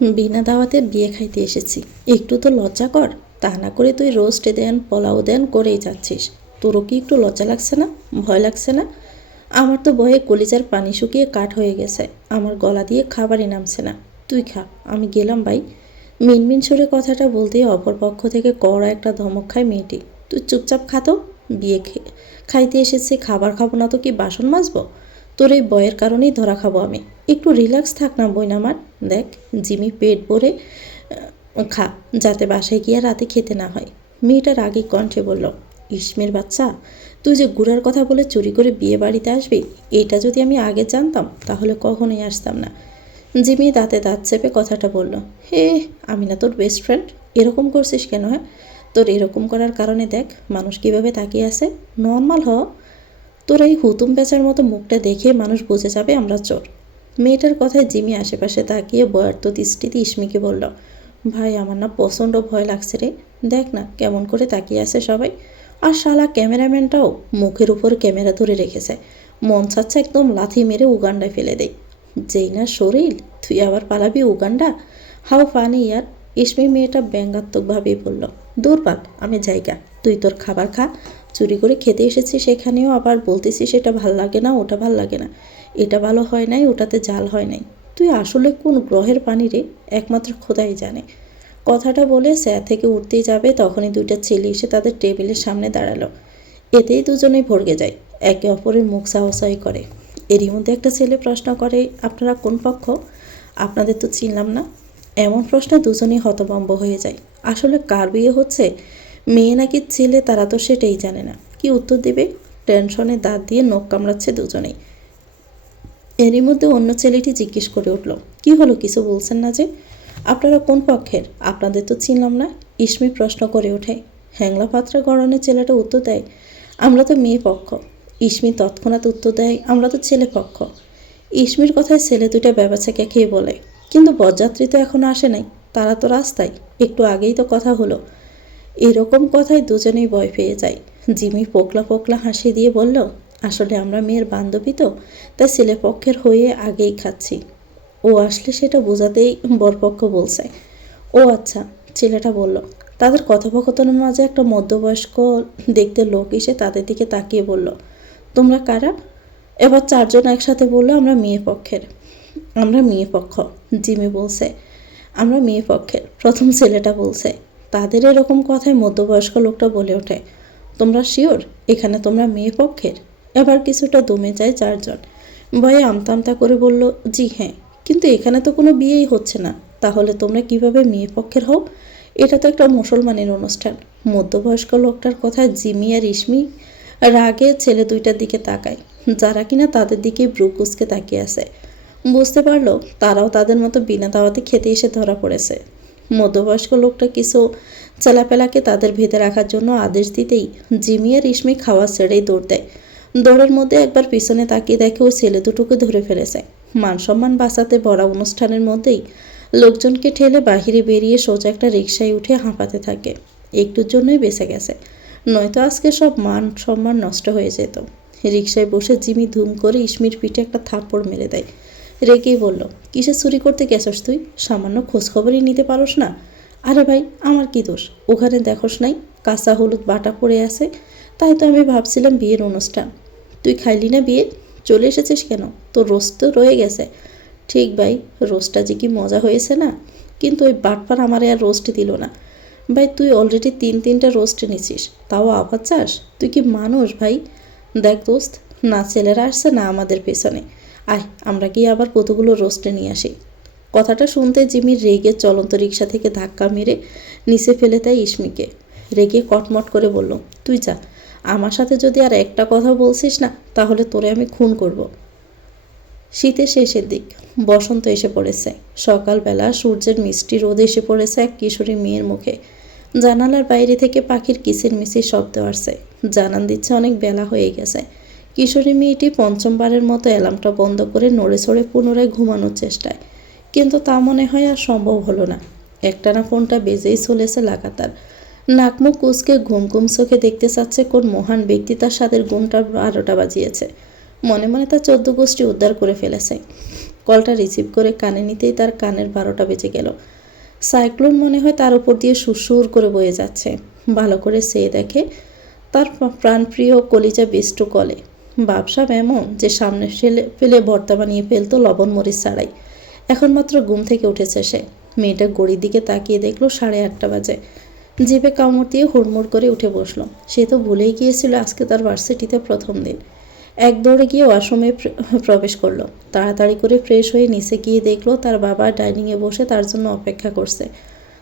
বিনা দাওয়াতে বিয়ে খাইতে এসেছি, একটু তো লজ্জা কর। তা না করে তুই রোস্টে দেন পোলাও দেন করেই যাচ্ছিস। তোরও কি একটু লজ্জা লাগছে না? ভয় লাগছে না? আমার তো ভয়ে কলিজার পানি শুকিয়ে কাঠ হয়ে গেছে, আমার গলা দিয়ে খাবারই নামছে না। তুই খা, আমি গেলাম ভাই। মিনমিন সুরে কথাটা বলতেই অপর পক্ষ থেকে কড়া একটা ধমক খায় মেয়েটি। তুই চুপচাপ খাতো। বিয়ে খাইতে এসেছি, খাবার খাবো না তো কি বাসন মাজবো? তোর এই বয়ের কারণেই ধরা খাবো আমি। একটু রিল্যাক্স থাক না বোন আমার। দেখ, জিমি পেট ভরে খা, যাতে বাসায় গিয়ে রাতে খেতে না হয়। মেয়েটার আগে কণ্ঠে বলল, ইসমের বাচ্চা, তুই যে গুড়ার কথা বলে চুরি করে বিয়ে বাড়িতে আসবি, এটা যদি আমি আগে জানতাম তাহলে কখনোই আসতাম না। জিমি দাঁতে দাঁত চেপে কথাটা বলল, হে, আমি না তোর বেস্ট ফ্রেন্ড? এরকম করছিস কেন? হ্যাঁ, তোর এরকম করার কারণে দেখ মানুষ কীভাবে তাকিয়ে আছে। নর্মাল হ। তোর এই হুতুম পেঁচার মতো মুখটা দেখে মানুষ বুঝে যাবে আমরা চোর। মেয়েটার কথায় জিমি আশেপাশে তাকিয়ে বয়ার্ত দৃষ্টিতে ইসমিকে বলল, ভাই আমার না প্রচণ্ড ভয় লাগছে রে। দেখ না কেমন করে তাকিয়ে আছে সবাই। আর শালা ক্যামেরাম্যানটাও মুখের উপর ক্যামেরা ধরে রেখেছে। মন চাচ্ছে একদম লাথি মেরে উগান্ডায় ফেলে দেয়। যেই না শরীর, তুই আবার পালাবি উগান্ডা? হাউ ফানি ইয়ার। ইসমি মেয়েটা ব্যঙ্গাত্মকভাবেই বলল, দূর পাক, আমি জায়গা, তুই তোর খাবার খা। চুরি করে খেতে এসেছি, সেখানেও আবার বলতেছিস এটা ভাল লাগে না, ওটা ভাল লাগে না, এটা ভালো হয় নাই, ওটাতে জাল হয় নাই। তুই আসলে কোন গ্রহের পানি রে? একমাত্র খোদাই জানে। কথাটা বলে স্যার থেকে উঠতেই যাবে, তখনই দুইটা ছেলে এসে তাদের টেবিলের সামনে দাঁড়ালো। এতেই দুজনেই ভরকে যায়, একে অপরের মুখ সাহসাই করে। এরই মধ্যে একটা ছেলে প্রশ্ন করে, আপনারা কোন পক্ষ? আপনাদের তো চিনলাম না। এমন প্রশ্নে দুজনেই হতভম্ব হয়ে যায়। আসলে কার বিয়ে হচ্ছে, মেয়ে নাকি ছেলে, তারা তো সেটাই জানে না। কি উত্তর দেবে? টেনশনে দাঁত দিয়ে নখ কামড়াচ্ছে দুজনেই। এরই মধ্যে অন্য ছেলেটি জিজ্ঞেস করে উঠল, কি হলো, কিছু বলছেন না যে? আপনারা কোন পক্ষের? আপনাদের তো চিনলাম না। ইসমি প্রশ্ন করে ওঠে। হ্যাংলা পাত্রা গড়নের ছেলেটা উত্তর দেয়, আমরা তো মেয়ে পক্ষ। ইসমি তৎক্ষণাৎ উত্তর দেয়, আমরা তো ছেলে পক্ষ। ইসমির কথায় ছেলে দুইটা ব্যবসাকে খেয়ে বলে, কিন্তু বরযাত্রী তো এখনো আসে নাই, তারা তো রাস্তায়, একটু আগেই তো কথা হলো। এরকম কথায় দুজনেই ভয় পেয়ে যায়। জিমি পোকলা পোকলা হাসি দিয়ে বলল, আসলে আমরা মেয়ের বান্ধবী তো, তাই ছেলে পক্ষের হয়ে আগেই খাচ্ছি। ও আসলে সেটা বোঝাতেই বরপক্ষ বলছে, ও আচ্ছা। ছেলেটা বলল। তাদের কথোপকথনের মাঝে একটা মধ্যবয়স্ক দেখতে লোক এসে তাদের দিকে তাকিয়ে বলল, তোমরা কারা? এবার চারজন একসাথে বলল, আমরা মেয়ে পক্ষের। আমরা মেয়ে পক্ষ, জিমি বলছে। আমরা মেয়ে পক্ষের, প্রথম ছেলেটা বলছে। তাদের এরকম কথায় মধ্যবয়স্ক লোকটা বলে ওঠে, তোমরা শিওর এখানে তোমরা মেয়ে পক্ষের? এবার কিছুটা দমে যায় চারজন। ভয়ে আমতা আমতা করে বলল, জি হ্যাঁ, কিন্তু এখানে তো কোনো বিয়েই হচ্ছে না। তাহলে তোমরা কিভাবে মেয়ে পক্ষের হও? এটা তো একটা মুসলমানের অনুষ্ঠান। মধ্যবয়স্ক লোকটার কথায় জিমি আর ইসমি রাগে ছেলে দুইটার দিকে তাকায়, যারা কিনা তাদের দিকে ব্রু কুচকে তাকিয়ে আছে। বুঝতে পারলো তারাও তাদের মতো বিনা দাওয়াতে খেতে এসে ধরা পড়েছে। মধ্যবয়স্ক লোকটা কিছু চেলাপেলাকে তাদের ভেদে রাখার জন্য আদেশ দিতেই জিমি আর ইসমি খাওয়া ছেড়েই দৌড় দেয়। দৌড়ের মধ্যে একবার পিছনে তাকিয়ে দেখে ওই ছেলে দুটোকে ধরে ফেলেছে। মান সম্মান বাঁচাতে ভরা অনুষ্ঠানের মধ্যেই লোকজনকে ঠেলে বাহিরে বেরিয়ে সোজা একটা রিকশায় উঠে হাঁপাতে থাকে। একটুর জন্যই বেঁচে গেছে, নয়তো আজকে সব মান সম্মান নষ্ট হয়ে যেত। রিকশায় বসে জিমি ধুম করে ইসমির পিঠে একটা থাপ্পড় মেরে দেয়। রেগেই বলল, কিসে চুরি করতে গেছস তুই? সামান্য খোঁজখবরই নিতে পারোস না? আরে ভাই, আমার কি দোষ? ওখানে দেখোস নাই কাঁচা হলুদ বাটা পড়ে আছে? তাই তো আমি ভাবছিলাম বিয়ের অনুষ্ঠান। তুই খাইলি না বিয়ে? চলে এসেছিস কেন? তোর রোস্ট তো রয়ে গেছে। ঠিক ভাই, রোস্টটা যে কি মজা হয়েছে না, কিন্তু ওই বাটপার আমারে আর রোস্ট দিল না। ভাই তুই অলরেডি তিনটা রোস্ট নিছিস, তাও আবার চাস? তুই কি মানুষ ভাই? দেখ দোস্ত, না ছেলেরা আসছে না আমাদের পেছনে। আয় আমরা গিয়ে আবার কতগুলো রোস্টে নিয়ে আসি। কথাটা শুনতে জিমির রেগে চলন্ত রিকশা থেকে ধাক্কা মেরে নিচে ফেলে দেয় ইসমিকে। রেগে কটমট করে বলল, তুই যা, আমার সাথে যদি আর একটা কথা বলছিস না তাহলে তোরে আমি খুন করব। শীতের শেষের দিক, বসন্ত এসে পড়েছে। সকালবেলা সূর্যের মিষ্টি রোদ এসে পড়েছে এক কিশোরী মেয়ের মুখে। জানালার বাইরে থেকে পাখির কিচিরমিচির শব্দ আসছে, জানান দিচ্ছে অনেক বেলা হয়ে গেছে। কিশোরী মেয়েটি পঞ্চমবারের মতো অ্যালার্মটা বন্ধ করে নড়ে চড়ে পুনরায় ঘুমানোর চেষ্টায়, কিন্তু তা মনে হয় আর সম্ভব হলো না। একটানা ফোনটা বেজেই চলেছে লাগাতার। নাকমুখ কুচকে ঘুম ঘুম চোখে দেখতে চাচ্ছে কোন মহান ব্যক্তি তার সাথে ঘুমটা 12টা বাজিয়েছে। মনে মনে তার 14 গোষ্ঠী উদ্ধার করে ফেলেছে। কলটা রিসিভ করে কানে নিতেই তার কানের 12টা বেজে গেল। সাইক্লোন মনে হয় তার উপর দিয়ে সুরসুর করে বয়ে যাচ্ছে। ভালো করে সে দেখে তার প্রাণপ্রিয় কলিজা বিষ্টু কলে। বাপসাপ এমন যে সামনে ফেলে ভর্তা বানিয়ে ফেলতো লবণ মরিচ ছাড়াই। এখন মাত্র ঘুম থেকে উঠেছে সে। মেয়েটা ঘড়ির দিকে তাকিয়ে দেখলো 8:30 বাজে। জিভে কামড় দিয়ে হুড়মুড় করে উঠে বসলো। সে তো ভুলেই গিয়েছিল আজকে তার ভার্সিটিতে প্রথম দিন। এক দৌড়ে গিয়ে ওয়াশরুমে প্রবেশ করলো। তাড়াতাড়ি করে ফ্রেশ হয়ে নিচে গিয়ে দেখলো তার বাবা ডাইনিংয়ে বসে তার জন্য অপেক্ষা করছে।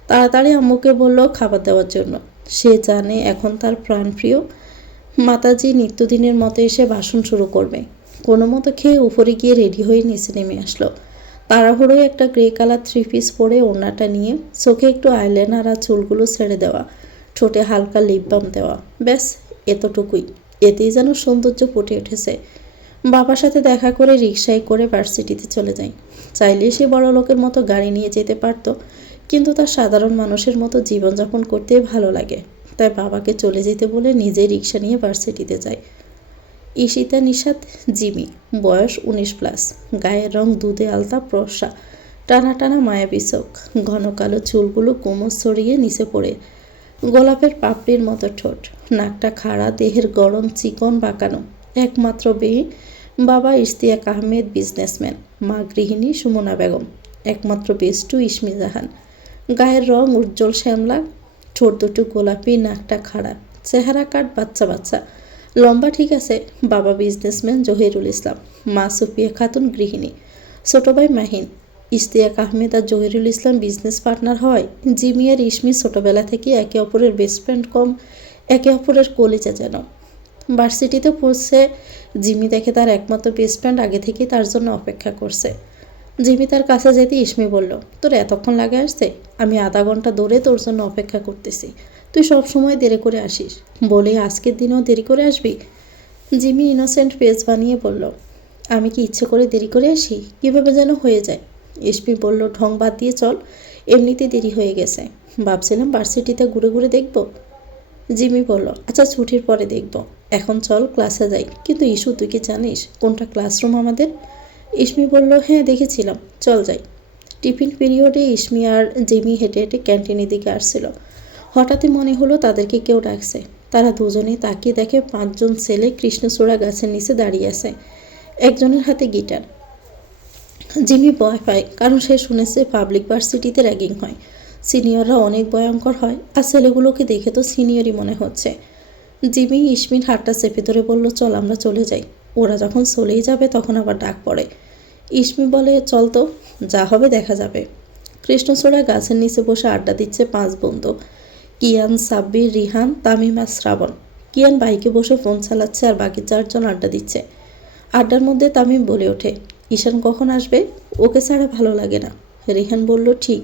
তাড়াতাড়ি আম্মুকে বলল খাবার দেওয়ার জন্য। সে জানে এখন তার প্রাণপ্রিয় মাতাজি নিত্যদিনের মতো এসে ভাষণ শুরু করবে। কোনো মতো খেয়ে উপরে গিয়ে রেডি হয়ে নিচে নেমে আসলো। তাড়াহুড়োয় একটা গ্রে কালার 3 পিস পরে ওড়নাটা নিয়ে চোখে একটু আইলাইনার আর চুলগুলো ছেড়ে দেওয়া, ঠোঁটে হালকা লিপ বাম দেওয়া, ব্যাস এতটুকুই। এতেই যেন সৌন্দর্য ফুটে উঠেছে। বাবার সাথে দেখা করে রিকশায় করে ভার্সিটিতে চলে যায়। চাইলে সে বড় লোকের মতো গাড়ি নিয়ে যেতে পারত, কিন্তু তার সাধারণ মানুষের মতো জীবনযাপন করতে ভালো লাগে। তাই বাবাকে চলে যেতে বলে নিজেই রিকশা নিয়ে ভার্সিটিতে যায়। ঈশিতা নিশাত জিমি, বয়স 19+, গায়ের রং দুধে আলতা প্রসা, টানা টানা মায়াবী চোখ, ঘন কালো চুলগুলো কোমর ছড়িয়ে নিচে পড়ে, গোলাপের পাপড়ির মতো ঠোঁট, নাকটা খাড়া, দেহের গরম চিকন বাঁকানো। একমাত্র মেয়ে, বাবা ইশতিয়াক আহমেদ বিজনেসম্যান, মা গৃহিণী সুমনা বেগম, একমাত্র বেষ্টু ইসমি জাহান। গায়ের রং উজ্জ্বল শ্যামলা, ঠোঁট দুটো গোলাপি, নাকটা খাড়া, চেহারা কাট বাচ্চা বাচ্চা, লম্বা ঠিক আছে। বাবা বিজনেসম্যান জহিরুল ইসলাম, মা সুফিয়া খাতুন গৃহিণী, ছোট ভাই মাহিন। ইশতিয়াক আহমেদ আর জহিরুল ইসলাম বিজনেস পার্টনার হয়। জিমি আর ইসমি ছোটবেলা থেকে একে অপরের বেস্ট ফ্রেন্ড কম একে অপরের কলিজা যেন। ভার্সিটিতে পৌঁছে জিমি দেখে তার একমাত্র বেস্ট ফ্রেন্ড আগে থেকেই তার জন্য অপেক্ষা করছে। জিমি তার কাছে যেতে ইসমি বলল, তোর এতক্ষণ লাগে আসতে? আমি আধা ঘন্টা ধরে তোর জন্য অপেক্ষা করতেছি। তুই সব সময় দেরি করে আসিস, বলে আজকের দিনও দেরি করে আসবি? জিমি ইনোসেন্ট পেজ বানিয়ে বলল, আমি কি ইচ্ছে করে দেরি করে আসি? কীভাবে যেন হয়ে যায়। ইসমি বলল, ঢং বাদ দিয়ে চল, এমনিতে দেরি হয়ে গেছে। ভাবছিলাম ভার্সিটিতে ঘুরে ঘুরে দেখব। জিমি বলল, আচ্ছা ছুটির পরে দেখব, এখন চল ক্লাসে যাই। কিন্তু ইস্যু, তুই কি জানিস কোনটা ক্লাসরুম আমাদের? ইসমি বলল, হ্যাঁ দেখেছিলাম, চল যাই। টিফিন পিরিয়ডে ইসমি আর জিমি হেঁটে হেঁটে ক্যান্টিনের দিকে আসছিল। হঠাৎই মনে হলো তাদেরকে কেউ ডাকছে। তারা দুজনেই তাকিয়ে দেখে 5 জন ছেলে কৃষ্ণচূড়া গাছের নিচে দাঁড়িয়ে আছে, একজনের হাতে গিটার। জিমি ভয় পায়, কারণ সে শুনেছে পাবলিক ভার্সিটিতে র্যাগিং হয়, সিনিয়ররা অনেক ভয়ঙ্কর হয়, আর ছেলেগুলোকে দেখে তো সিনিয়রই মনে হচ্ছে। জিমি ইসমির হাতটা চেপে ধরে বলল, চল আমরা চলে যাই। ওরা যখন চলেই যাবে তখন আবার ডাক পড়ে। ইসমি বলে, চল তো, যা হবে দেখা যাবে। কৃষ্ণচূড়া গাছের নিচে বসে আড্ডা দিচ্ছে 5 বন্ধু, কিয়ান, সাব্বির, রিহান, তামিম আর শ্রাবণ। কিয়ান বাইকে বসে ফোন চালাচ্ছে আর বাকি 4 জন আড্ডা দিচ্ছে। আড্ডার মধ্যে তামিম বলে ওঠে, ঈশান কখন আসবে? ওকে ছাড়া ভালো লাগে না। রিহান বলল, ঠিক।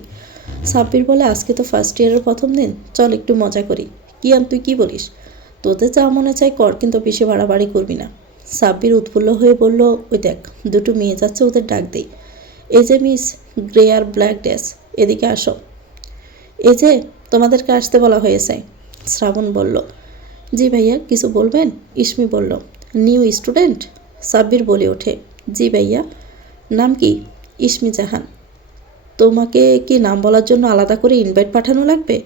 সাব্বির বলে, আজকে তো ফার্স্ট ইয়ারের প্রথম দিন, চল একটু মজা করি। কিয়ান, তুই কি বলিস? তোদের যা মনে চাই কর, কিন্তু বেশি বাড়াবাড়ি করবি না। সাব্বির উৎফুল্ল হয়ে বলল, ওই দেখ, দুটো মেয়ে যাচ্ছে, ওদের ডাক দেই। এই যে মিস গ্রে আর ব্ল্যাক ড্রেস, এদিকে আসো। এই যে, তোমাদেরকে আসতে বলা হয়েছে। শ্রাবণ বলল, জি ভাইয়া, কিছু বলবেন? ইসমি বলল, নিউ স্টুডেন্ট? সাব্বির বলে ওঠে, জি ভাইয়া। নাম কি? ইসমি জাহান। তোমাকে কি নাম বলার জন্য আলাদা করে ইনভাইট পাঠানো লাগবে?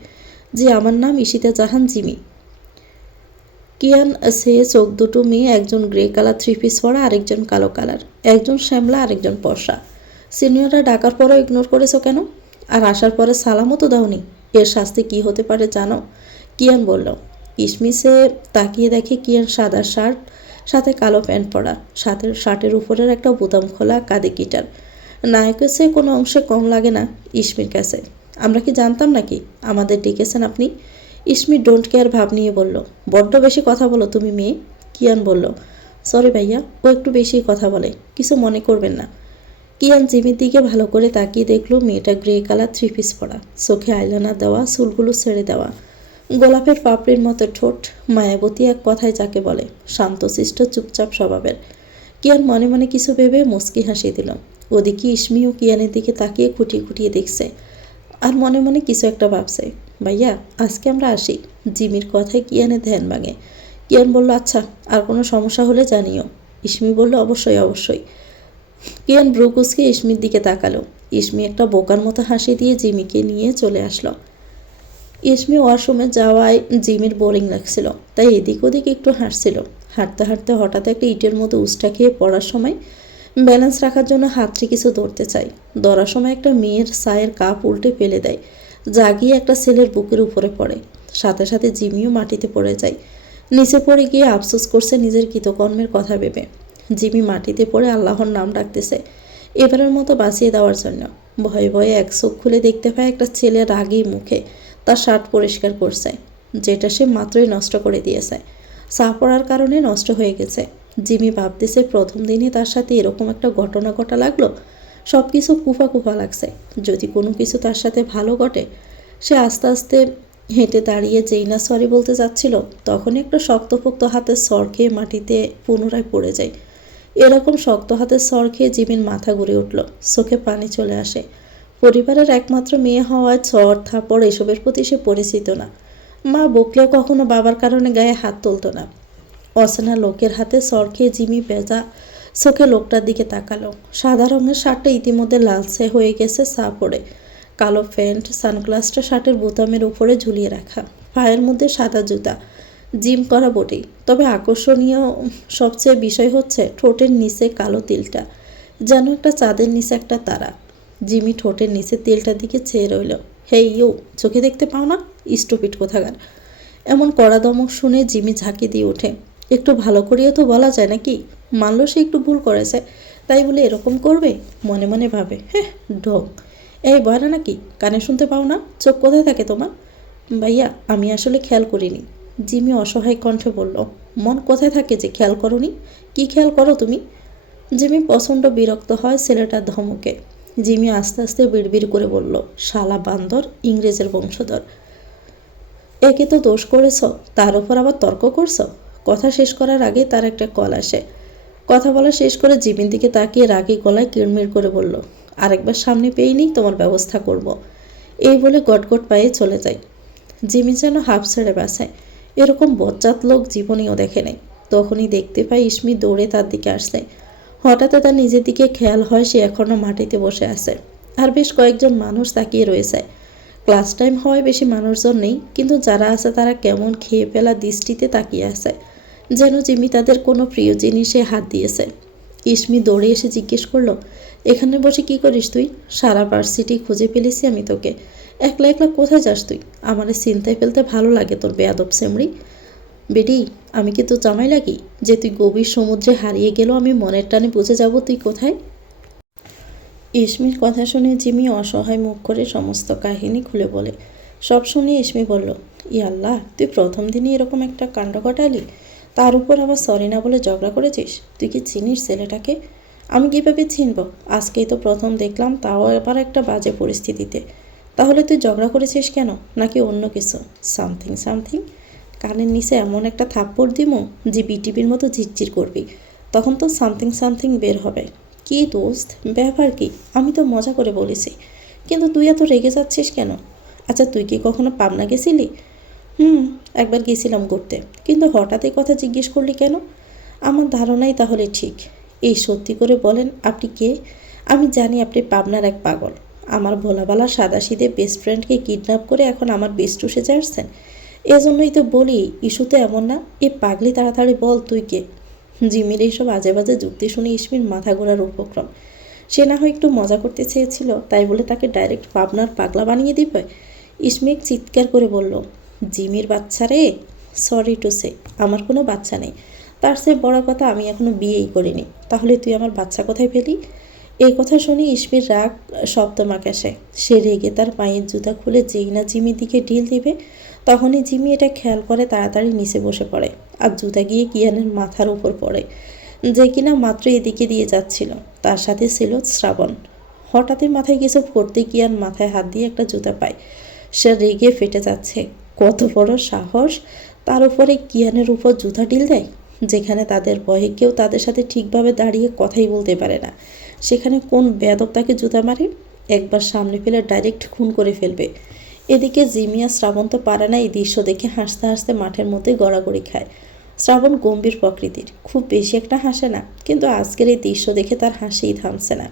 জি, আমার নাম ঈশিতা জাহান জিমি। কিয়ান, সে চোখ দুটো মেয়ে, একজন গ্রে কালার 3 পিস পরা, আরেকজন কালো কালার, একজন শ্যামলা আরেকজন পর্ষা। সিনিয়ররা ডাকার পরও ইগনোর করেছো কেন? আর আসার পরে সালামও তো দাওনি। এর শাস্তি কি হতে পারে জানো? কিয়ান বলল। ইসমিসে তাকিয়ে দেখে কিয়ান সাদা শার্ট, সাথে কালো প্যান্ট পরা, সাথে শার্টের উপরের একটা বোতাম খোলা, কাঁধে গিটার। নায়কের চেয়ে কোনো অংশে কম লাগে না ইসমির কাছে। আমরা কি জানতাম নাকি আমাদের ডেকেছেন আপনি? ইসমি ডোন্ট কেয়ার ভাব নিয়ে বলল, বড্ড বেশি কথা বলো তুমি মেয়ে। কিয়ান বলল, সরি ভাইয়া, ও একটু বেশি কথা বলে, কিছু মনে করবেন না। কিয়ান জিমির দিকে ভালো করে তাকিয়ে দেখলো মেয়েটা গ্রে কালার 3 পিস পরা, চোখে আইলাইনার দেওয়া, চুলগুলো ছেড়ে দেওয়া, গোলাপের পাপড়ির মতো ঠোঁট, মায়াবতী এক কথায় যাকে বলে, শান্তশিষ্ট চুপচাপ স্বভাবের। কিয়ান মনে মনে কিছু ভেবে মুচকি হাসি দিল। ওদিকে ইসমিও কিয়ানের দিকে তাকিয়ে খুঁটিয়ে খুঁটিয়ে দেখছে, আর মনে মনে কিছু একটা ভাবছে। ভাইয়া, আজকে আমরা আসি। জিমির কথায় কিয়ানের ধ্যান ভাঙে। কিয়ান বলল, আচ্ছা, আর কোনো সমস্যা হলে জানিও। ইসমি বলল, অবশ্যই অবশ্যই। কিয়ান ব্রুকুসকে ইসমির দিকে তাকালো। ইসমি একটা বোকার মতো হাসি দিয়ে জিমিকে নিয়ে চলে আসলো। ইসমি ওয়াশরুমে যাওয়ায় জিমির বোরিং লাগছিল, তাই এদিক ওদিক একটু হাঁটছিল। হাঁটতে হাঁটতে হঠাৎ একটা ইটের মতো উষ্টা খেয়ে পড়ার সময় ব্যালেন্স রাখার জন্য হাতটি কিছু ধরতে চায়। ধরার সময় একটা মেয়ের চায়ের কাপ উল্টে ফেলে দেয়, জাগিয়ে একটা ছেলের বুকের উপরে পড়ে। সাথে সাথে জিমিও মাটিতে পড়ে যায়। নিচে পড়ে গিয়ে আফসোস করছে নিজের কৃতকর্মের কথা ভেবে। জিমি মাটিতে পড়ে আল্লাহর নাম ডাকতেছে এবারের মতো বাঁচিয়ে দেওয়ার জন্য। ভয়ে ভয়ে এক চোখ খুলে দেখতে পায় একটা ছেলে রাগী মুখে তার শার্ট পরিষ্কার করছে, যেটা সে মাত্রই নষ্ট করে দিয়েছে। চা পড়ার কারণে নষ্ট হয়ে গেছে। জিমি ভাবতেছে প্রথম দিনই তার সাথে এরকম একটা ঘটনা ঘটা লাগলো। সব কিছু কুফা কুফা লাগছে। যদি কোনো কিছু তার সাথে ভালো ঘটে। সে আস্তে আস্তে হেঁটে দাঁড়িয়ে যেই না সরি বলতে যাচ্ছিল, তখনই একটা শক্তপোক্ত হাতের সর খেয়ে মাটিতে পুনরায় পড়ে যায়। এরকম শক্ত হাতের সর খেয়ে জিমির মাথা ঘুরে উঠল, চোখে পানি চলে আসে। পরিবারের একমাত্র মেয়ে হওয়ায় ঝড় থাপড় এসবের প্রতি সে পরিচিত না। মা বকলেও কখনো বাবার কারণে গায়ে হাত তুলত না। অচেনা লোকের হাতে সর খেয়ে জিমি ভেজা চোখে লোকটার দিকে তাকালো। সাদা রঙের শার্টটা ইতিমধ্যে লালচে হয়ে গেছে চা পড়ে। কালো প্যান্ট, সানগ্লাসটা শার্টের বোতামের উপরে ঝুলিয়ে রাখা, পায়ের মধ্যে সাদা জুতা। জিম করা বটেই, তবে আকর্ষণীয় সবচেয়ে বিষয় হচ্ছে ঠোঁটের নিচে কালো তিলটা, যেন একটা চাঁদের নিচে একটা তারা। জিমি ঠোঁটের নিচে তেলটার দিকে চেয়ে রইল। হেই ইউ, চোখে দেখতে পাও না? স্টুপিড কোথাকার। এমন কড়া দমক শুনে জিমি ঝাঁকি দিয়ে ওঠে। একটু ভালো করিও তো বলা যায় নাকি? মানলো সে একটু ভুল করেছে, তাই বলে এরকম করবে? মনে মনে ভাবে, হ্যাঁ ঢং। এই বয়রা নাকি? কানে শুনতে পাও না? চোখ কোথায় থাকে তোমার? ভাইয়া, আমি আসলে খেয়াল করিনি। জিমি অসহায় কণ্ঠে বলল। মন কোথায় থাকে যে খেয়াল করনি? কি খেয়াল করো তুমি? জিমি প্রচণ্ড বিরক্ত হয় ছেলেটার ধমকে। জিমি আস্তে আস্তে বিড়বিড় করে বলল, শালা বান্দর, ইংরেজের বংশধর। একে তো দোষ করেছ, তার উপর আবার তর্ক করছ। কথা শেষ করার আগে তার একটা কল আসে। কথা বলা শেষ করে জিমির দিকে তাকিয়ে রাগী গলায় কিড়মিড় করে বলল, আরেকবার সামনে পেয়েই তোমার ব্যবস্থা করব। এই বলে গটগট পায়ে চলে যায়। জিমি যেন হাফ ছেড়ে বাঁচায়। এরকম বজ্জাত লোক জীবনেও দেখে নেই। তখনই দেখতে পায় ইসমি দৌড়ে তার দিকে আসছে। হঠাৎ তার নিজের দিকে খেয়াল হয় সে এখনও মাটিতে বসে আছে, আর বেশ কয়েকজন মানুষ তাকিয়ে রয়েছে। ক্লাস টাইম হওয়ায় বেশি মানুষজন নেই, কিন্তু যারা আছে তারা কেমন খেয়ে ফেলা দৃষ্টিতে তাকিয়ে আছে, যেন জিমি তাদের কোনো প্রিয় জিনিসে হাত দিয়েছে। ইসমি দৌড়ে এসে জিজ্ঞেস করলো, এখানে বসে কি করিস তুই? সারা ভার্সিটি খুঁজে ফেলেছি আমি তোকে। একলা একলা কোথায় যাস তুই? আমারে চিন্তায় ফেলতে ভালো লাগে তোর বেয়াদব সেমরি। বেটি, আমি কি তোর জামাই লাগি যে তুই গভীর সমুদ্রে হারিয়ে গেলেও আমি মনের টানে বুঝে যাব তুই কোথায়? ইসমির কথা শুনে জিমি অসহায় মুখ করে সমস্ত কাহিনী খুলে বলে। সব শুনে ইসমি বলল, ই আল্লাহ, তুই প্রথম দিনই এরকম একটা কাণ্ড ঘটালি, তার উপর আবার সরি না বলে ঝগড়া করেছিস। তুই কি চিনিস ছেলেটাকে? আমি কীভাবে চিনব? আজকেই তো প্রথম দেখলাম, তাও আবার একটা বাজে পরিস্থিতিতে। তাহলে তুই ঝগড়া করেছিস কেন? নাকি অন্য কিছু? Something something. কানের নিচে এমন একটা থাপ্পড় দিমো যে বিটিভির মতো ঝিরঝির করবি, তখন তো সামথিং সামথিং বের হবে। কি দোস্ত, ব্যাপার কি? আমি তো মজা করে বলেছি, কিন্তু তুই এত রেগে যাচ্ছিস কেন? আচ্ছা, তুই কি কখনো পাবনা গেছিলি? একবার গেছিলাম ঘুরতে, কিন্তু হঠাৎ এই কথা জিজ্ঞেস করলি কেন? আমার ধারণাই তাহলে ঠিক। এই সত্যি করে বলেন, আপনি কে? আমি জানি আপনি পাবনার এক পাগল। আমার ভোলাবালা সাদাসিধে বেস্ট ফ্রেন্ডকে কিডন্যাপ করে এখন আমার বেস্ট সেজে আসছেন। এজন্যই তো বলি, ইস্যুতে এমন না। এ পাগলি, তাড়াতাড়ি বল তুই কে? জিমির এইসব আজে বাজে যুক্তি শুনে ইসমির মাথা ঘোরার উপক্রম। সে না হয় একটু মজা করতে চেয়েছিল, তাই বলে তাকে ডাইরেক্ট পাবনার পাগলা বানিয়ে দিবে? ইসমিক চিৎকার করে বলল, জিমির বাচ্চা রে! সরি টু সে, আমার কোনো বাচ্চা নেই। তার চেয়ে বড় কথা, আমি এখনও বিয়েই করিনি। তাহলে তুই আমার বাচ্চা কোথায় পেলি? এই কথা শুনে ইসমির রাগ সপ্তমাক আসে। সে রেগে তার পায়ের জুতা খুলে যেই না জিমির দিকে ঢিল দিবে, তখনই জিমি এটা খেয়াল করে তাড়াতাড়ি নিচে বসে পড়ে, আর জুতা গিয়ে কিয়ানের মাথার উপর পড়ে, যে কিনা মাত্র এদিকে দিয়ে যাচ্ছিল। তার সাথে ছিল শ্রাবণ। হঠাৎই মাথায় কিছু পড়তে কিয়ান মাথায় হাত দিয়ে একটা জুতা পায়। সে রেগে ফেটে যাচ্ছে। কত বড় সাহস! তার উপরে কিয়ানের উপর জুতা ঢিল দেয়। যেখানে তাদের ভয়ে কেউ তাদের সাথে ঠিকভাবে দাঁড়িয়ে কথাই বলতে পারে না, সেখানে কোন বেয়াদব তাকে জুতা মারে? একবার সামনে ফেলে ডাইরেক্ট খুন করে ফেলবে। এদিকে জিমিয়া শ্রাবণ তো পারে না এই দৃশ্য দেখে হাসতে হাসতে মাঠের মধ্যে গড়াগড়ি খায়। শ্রাবণ গম্ভীর প্রকৃতির, খুব বেশি একটা হাসে না, কিন্তু আজকের এই দৃশ্য দেখে তার হাসিই থামছে না।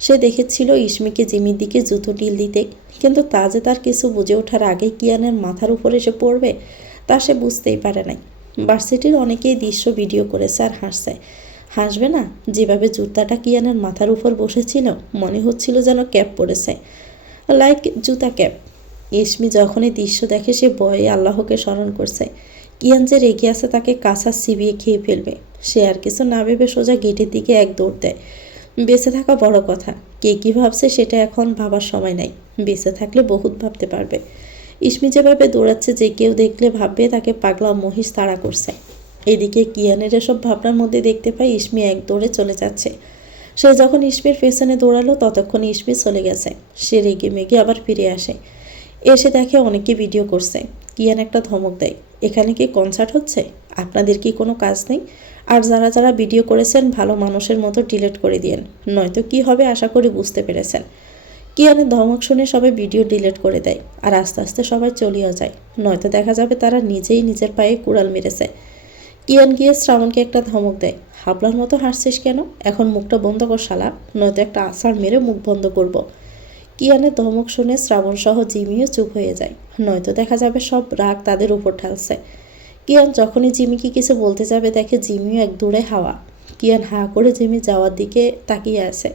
সে দেখেছিল ইসমিকে জিমির দিকে জুতো টিল দিতে, কিন্তু তা যে তার কিছু বুঝে ওঠার আগে কিয়ানের মাথার উপর এসে পড়বে তা সে বুঝতেই পারে নাই। ভার্সিটির অনেকেই দৃশ্য ভিডিও করেছে আর হাসছে। হাসবে না? যেভাবে জুতাটা কিয়ানের মাথার উপর বসেছিল, মনে হচ্ছিল যেন ক্যাপ পড়েছে, লাইক জুতা ক্যাপ। ইসমি যখন এই দৃশ্য দেখে সে ভয়ে আল্লাহকে স্মরণ করছে। কিয়ান যে রেগে আছে তাকে কাঁচা চিবিয়ে খেয়ে ফেলবে। সে আর কিছু না ভেবে সোজা গেটের দিকে এক দৌড় দেয়। বেঁচে থাকা বড় কথা, কে কী ভাবছে সেটা এখন ভাবার সময় নাই। বেঁচে থাকলে বহুত ভাবতে পারবে। ইসমি যেভাবে দৌড়াচ্ছে যে কেউ দেখলে ভাববে তাকে পাগলা মহিষ তাড়া করছে। এদিকে কিয়ানের এসব ভাবনার মধ্যে দেখতে পাই ইসমি এক দৌড়ে চলে যাচ্ছে। সে যখন ইসমির পেছনে দৌড়ালো ততক্ষণ ইসমি চলে গেছে। সে রেগে মেগে আবার ফিরে আসে। এসে দেখে অনেকে ভিডিও করছে। কিয়ান একটা ধমক দেয়, এখানে কি কনসার্ট হচ্ছে? আপনাদের কি কোনো কাজ নেই? আর যারা যারা ভিডিও করেছেন ভালো মানুষের মতো ডিলিট করে দিয়েন, নয়তো কি হবে আশা করি বুঝতে পেরেছেন। কিয়ানের ধমক শুনে সবাই ভিডিও ডিলিট করে দেয়, আর আস্তে আস্তে সবাই চলেও যায়, নয়তো দেখা যাবে তারা নিজেই নিজের পায়ে কুড়াল মেরেছে। কিয়ান গিয়ে শ্রাবণকে একটা ধমক দেয়, হাবলার মতো হাসছিস কেন? এখন মুখটা বন্ধ কর শালা, নয়তো একটা আছাড় মেরে মুখ বন্ধ করব। কিয়ানের ধমক শুনে শ্রাবণ সহ জিমিও চুপ হয়ে যায়, নয়তো দেখা যাবে সব রাগ তাদের উপর ঢালছে। কিয়ান যখনই জিমিকে কিছু বলতে যাবে দেখে জিমিও এক দূরে হাওয়া। কিয়ান হা করে জিমি যাওয়ার দিকে তাকিয়ে আছে।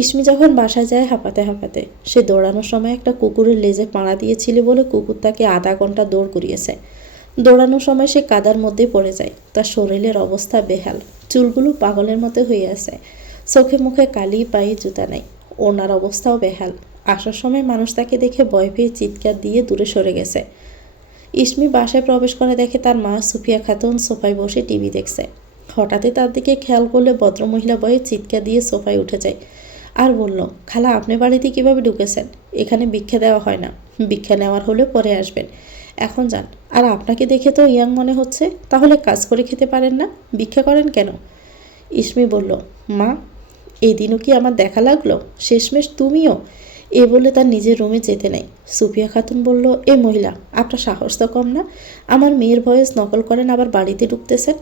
ইসমি যখন বাসায় যায় হাঁপাতে হাঁপাতে, সে দৌড়ানোর সময় একটা কুকুরের লেজে পাড়া দিয়েছিল বলে কুকুর তাকে আধা ঘন্টা দৌড় করিয়েছে। দৌড়ানোর সময় সে কাদার মধ্যে পড়ে যায়, তার শরীরের অবস্থা বেহাল, চুলগুলো পাগলের মতো হয়ে আছে, চোখে মুখে কালি, পায়ে জুতা নেই, ওনার অবস্থাও বেহাল। আসার সময় মানুষ তাকে দেখে ভয় পেয়ে চিৎকার দিয়ে দূরে সরে গেছে। ইসমি বাসায় প্রবেশ করে দেখে তার মা সুফিয়া খাতুন সোফায় বসে টিভি দেখছে। হঠাৎই তার দিকে খেয়াল করলে ভদ্রমহিলা বয়ে চিৎকার দিয়ে সোফায় উঠে যায় আর বলল, খালা আপনি বাড়িতে কিভাবে ঢুকেছেন? এখানে ভিক্ষা দেওয়া হয় না, ভিক্ষা নেওয়ার হলে পরে আসবেন, এখন যান। আর আপনাকে দেখে তো ইয়াং মনে হচ্ছে, তাহলে কাজ করে খেতে পারেন না, ভিক্ষা করেন কেন? ইসমি বলল, মা এই দিনও কি আমার দেখা লাগলো? শেষমেশ তুমিও। এ বলে তার নিজের রুমে যেতে নেই। সুফিয়া খাতুন বলল, এ মহিলা, আপনার সাহস তো কম না, আমার মেয়ের ভয়েস নকল করেন আবার বাড়িতে ঢুকতেছেন।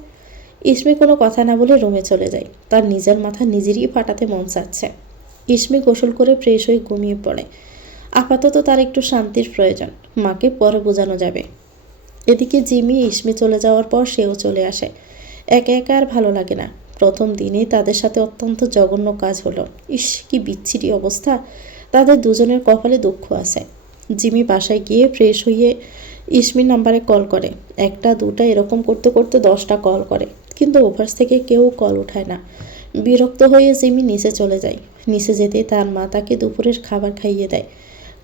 ইসমি কোনো কথা না বলে রুমে চলে যায়। তার নিজের মাথা নিজেরই ফাটাতে মন চাচ্ছে। ইসমি গোসল করে ফ্রেশ হয়ে ঘুমিয়ে পড়ে। আপাতত তার একটু শান্তির প্রয়োজন, মাকে পরে বোঝানো যাবে। এদিকে জিমি ইসমি চলে যাওয়ার পর সেও চলে আসে। একা একা আর ভালো লাগে না। প্রথম দিনেই তাদের সাথে অত্যন্ত জঘন্য কাজ হলো। ইস কি বিচ্ছিরি অবস্থা। তাদের দুজনের কপালে দুঃখ আছে। জিমি বাসায় গিয়ে ফ্রেশ হয়ে ইসমির নাম্বারে কল করে। একটা দুটা এরকম করতে করতে 10টা কল করে, কিন্তু ওভার্স থেকে কেউ কল ওঠায় না। বিরক্ত হয়ে জিমি নিচে চলে যায়। নিচে যেতে তার মা তাকে দুপুরের খাবার খাইয়ে দেয়।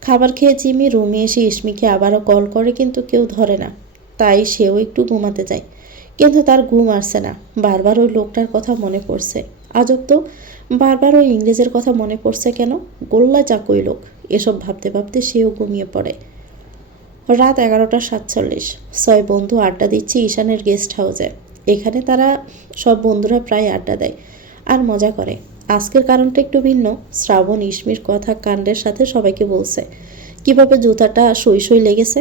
খাবার খেয়ে জিমি রুমে এসে ইসমিকে আবারও কল করে, কিন্তু কেউ ধরে না। তাই সেও একটু ঘুমাতে যায়, কিন্তু তার ঘুম আসছে না। বারবার ওই লোকটার কথা মনে পড়ছে। আজব তো, বারবার ওই ইংরেজের কথা মনে পড়ছে কেন? গোল্লা চাকুই লোক। এসব ভাবতে ভাবতে সেও ঘুমিয়ে পড়ে। রাত 11:47। 6 বন্ধু আড্ডা দিচ্ছে ঈশানের গেস্ট হাউসে। এখানে তারা সব বন্ধুরা প্রায় আড্ডা দেয় আর মজা করে। আজকের কারণটা একটু ভিন্ন। শ্রাবণ ইসমির কথা কাণ্ডের সাথে সবাইকে বলছে, কিভাবে জুতাটা সই সই লেগেছে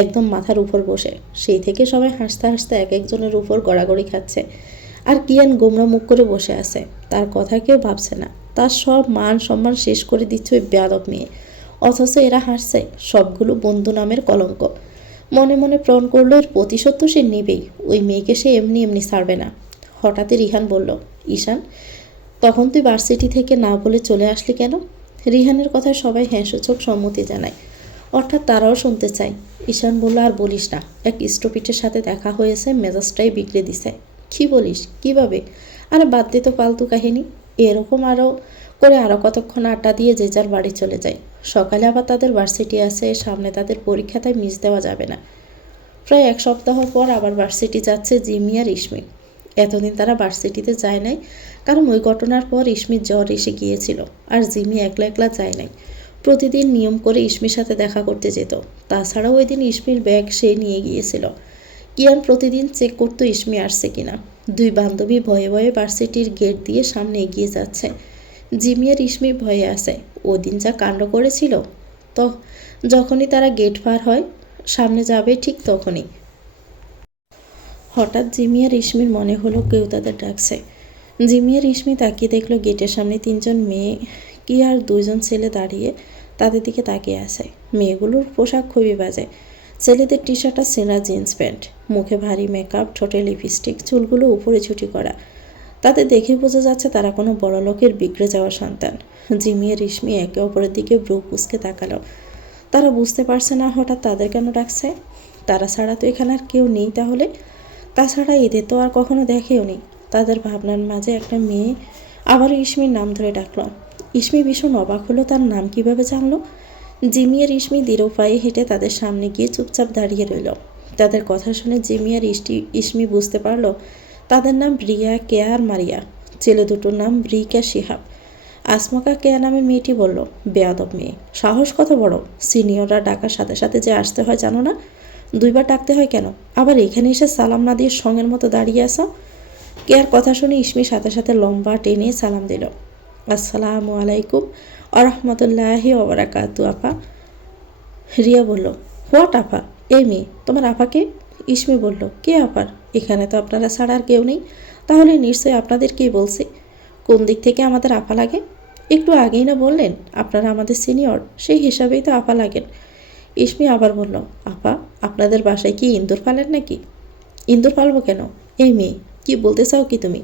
একদম মাথার উপর বসে। সেই থেকে সবাই হাসতে হাসতে এক একজনের উপর গড়াগড়ি খাচ্ছে। আর কিয়ান গোমরা মুখ করে বসে আছে, তার কথা কেউ ভাবছে না। তার সব মান সম্মান শেষ করে দিচ্ছে ওই বেয়াদব মেয়ে, অথচ এরা হাসছে। সবগুলো বন্ধু নামের কলঙ্ক। মনে মনে প্রণ করলো এর প্রতিশোধ তো সে নেবেই, ওই মেয়েকে সে এমনি এমনি ছাড়বে না। হঠাৎই রিহান বলল, ঈশান তখন তুই ভার্সিটি থেকে না বলে চলে আসলি কেন? রিহানের কথায় সবাই হ্যাঁসূচক সম্মতি জানায়, অর্থাৎ তারাও শুনতে চায়। ঈশান বলল, আর বলিস না, এক স্টপিটের সাথে দেখা হয়েছে, মেজাজটাই বিগড়ে দিছে। কি বলিস, কিভাবে? আরে বাদ দে তো ফালতু কাহিনী। এরকম আরও কতক্ষণ আড্ডা দিয়ে যে যার বাড়ি চলে যায়। সকালে আবার তাদের ভার্সিটি আছে, সামনে তাদের পরীক্ষা, তাই মিস দেওয়া যাবে না। প্রায় 1 সপ্তাহ পর আবার ভার্সিটি যাচ্ছে জিমি আর ইসমি। এতদিন তারা ভার্সিটিতে যায় নাই, কারণ ওই ঘটনার পর ইসমির জ্বর এসে গিয়েছিল, আর জিমি একলা একলা যায় নাই। প্রতিদিন নিয়ম করে ইসমির সাথে দেখা করতে যেত। তাছাড়াও ওই দিন ইসমির ব্যাগ সে নিয়ে গিয়েছিল। কিয়ান প্রতিদিন চেক করতো ইসমি আসছে কিনা। দুই বান্ধবী ভয়ে ভয়ে ভার্সিটির গেট দিয়ে সামনে এগিয়ে যাচ্ছে। জিমি আর ইসমি ভয়ে আছে, ওদিন যা কাণ্ড করেছিল। তো যখনই তারা গেট পার হয় সামনে যাবে ঠিক তখনই হঠাৎ জিমি আর ইসমির মনে হলো কেউ তাদের ডাকছে। জিমি আর ইসমি তাকিয়ে দেখলো গেটের সামনে 3জন মেয়ে কি আর 2জন ছেলে দাঁড়িয়ে তাদের দিকে তাকিয়ে আছে। মেয়েগুলোর পোশাক খুবই বাজে। ছেলেদের টি শার্ট আর সেনা জিন্স প্যান্ট, মুখে ভারী মেকআপ, ঠোঁটে লিপস্টিক, চুলগুলো উপরে ছুটি করা। তাদের দেখে বোঝা যাচ্ছে তারা কোনো বড় লোকের বিগড়ে যাওয়া সন্তান। জিমি আর ইসমি একে অপরের দিকে ব্রু কুঁচকে তাকালো। তারা বুঝতে পারছে না হঠাৎ তাদের কেন ডাকছে। তারা ছাড়া তো এখানে আর কেউ নেই তাহলে। তাছাড়া এদের তো আর কখনো দেখেও নি। তাদের ভাবনার মাঝে একটা মেয়ে আবারও ইসমির নাম ধরে ডাকল। ইসমি ভীষণ অবাক হলো, তার নাম কিভাবে জানলো। জিমি আর ইসমি দৃঢ় পায়ে হেঁটে তাদের সামনে গিয়ে চুপচাপ দাঁড়িয়ে রইল। তাদের কথা শুনে জিমি আর ইসমি বুঝতে পারলো তাদের নাম রিয়া, কেয়া আর মারিয়া। ছেলে দুটোর নাম রিকা শিহাব। আসমাকা কেয়া নামের মেয়েটি বলল, বেয়াদব মেয়ে, সাহস কত বড়! সিনিয়ররা ডাকার সাথে সাথে যে আসতে হয় জানো না? 2বার ডাকতে হয় কেন? আবার এখানে এসে সালাম না দিয়ে সঙ্গের মতো দাঁড়িয়ে আসো। কেয়ার কথা শুনে ইসমির সাথে সাথে লম্বা টেনে সালাম দিল। আসসালামু আলাইকুম আরহামতুল্লাহি ওবারাকাতু আপা। রিয়া বলল, হোয়াট আপা? এই মেয়ে, তোমার আপাকে? ইসমি বলল, কে আপার? এখানে তো আপনারা ছাড়া আর কেউ নেই। তাহলে নিশ্চয়ই আপনাদের কে বলছে? কোন দিক থেকে আমাদের আপা লাগে? একটু আগেই না বললেন আপনারা আমাদের সিনিয়র, সেই হিসাবেই তো আপা লাগেন। ইসমি আবার বলল, আপা, আপনাদের বাসায় কি ইন্দুর পালেন নাকি? ইন্দুর পালবো কেন? এই মেয়ে, কি বলতে চাও কি তুমি?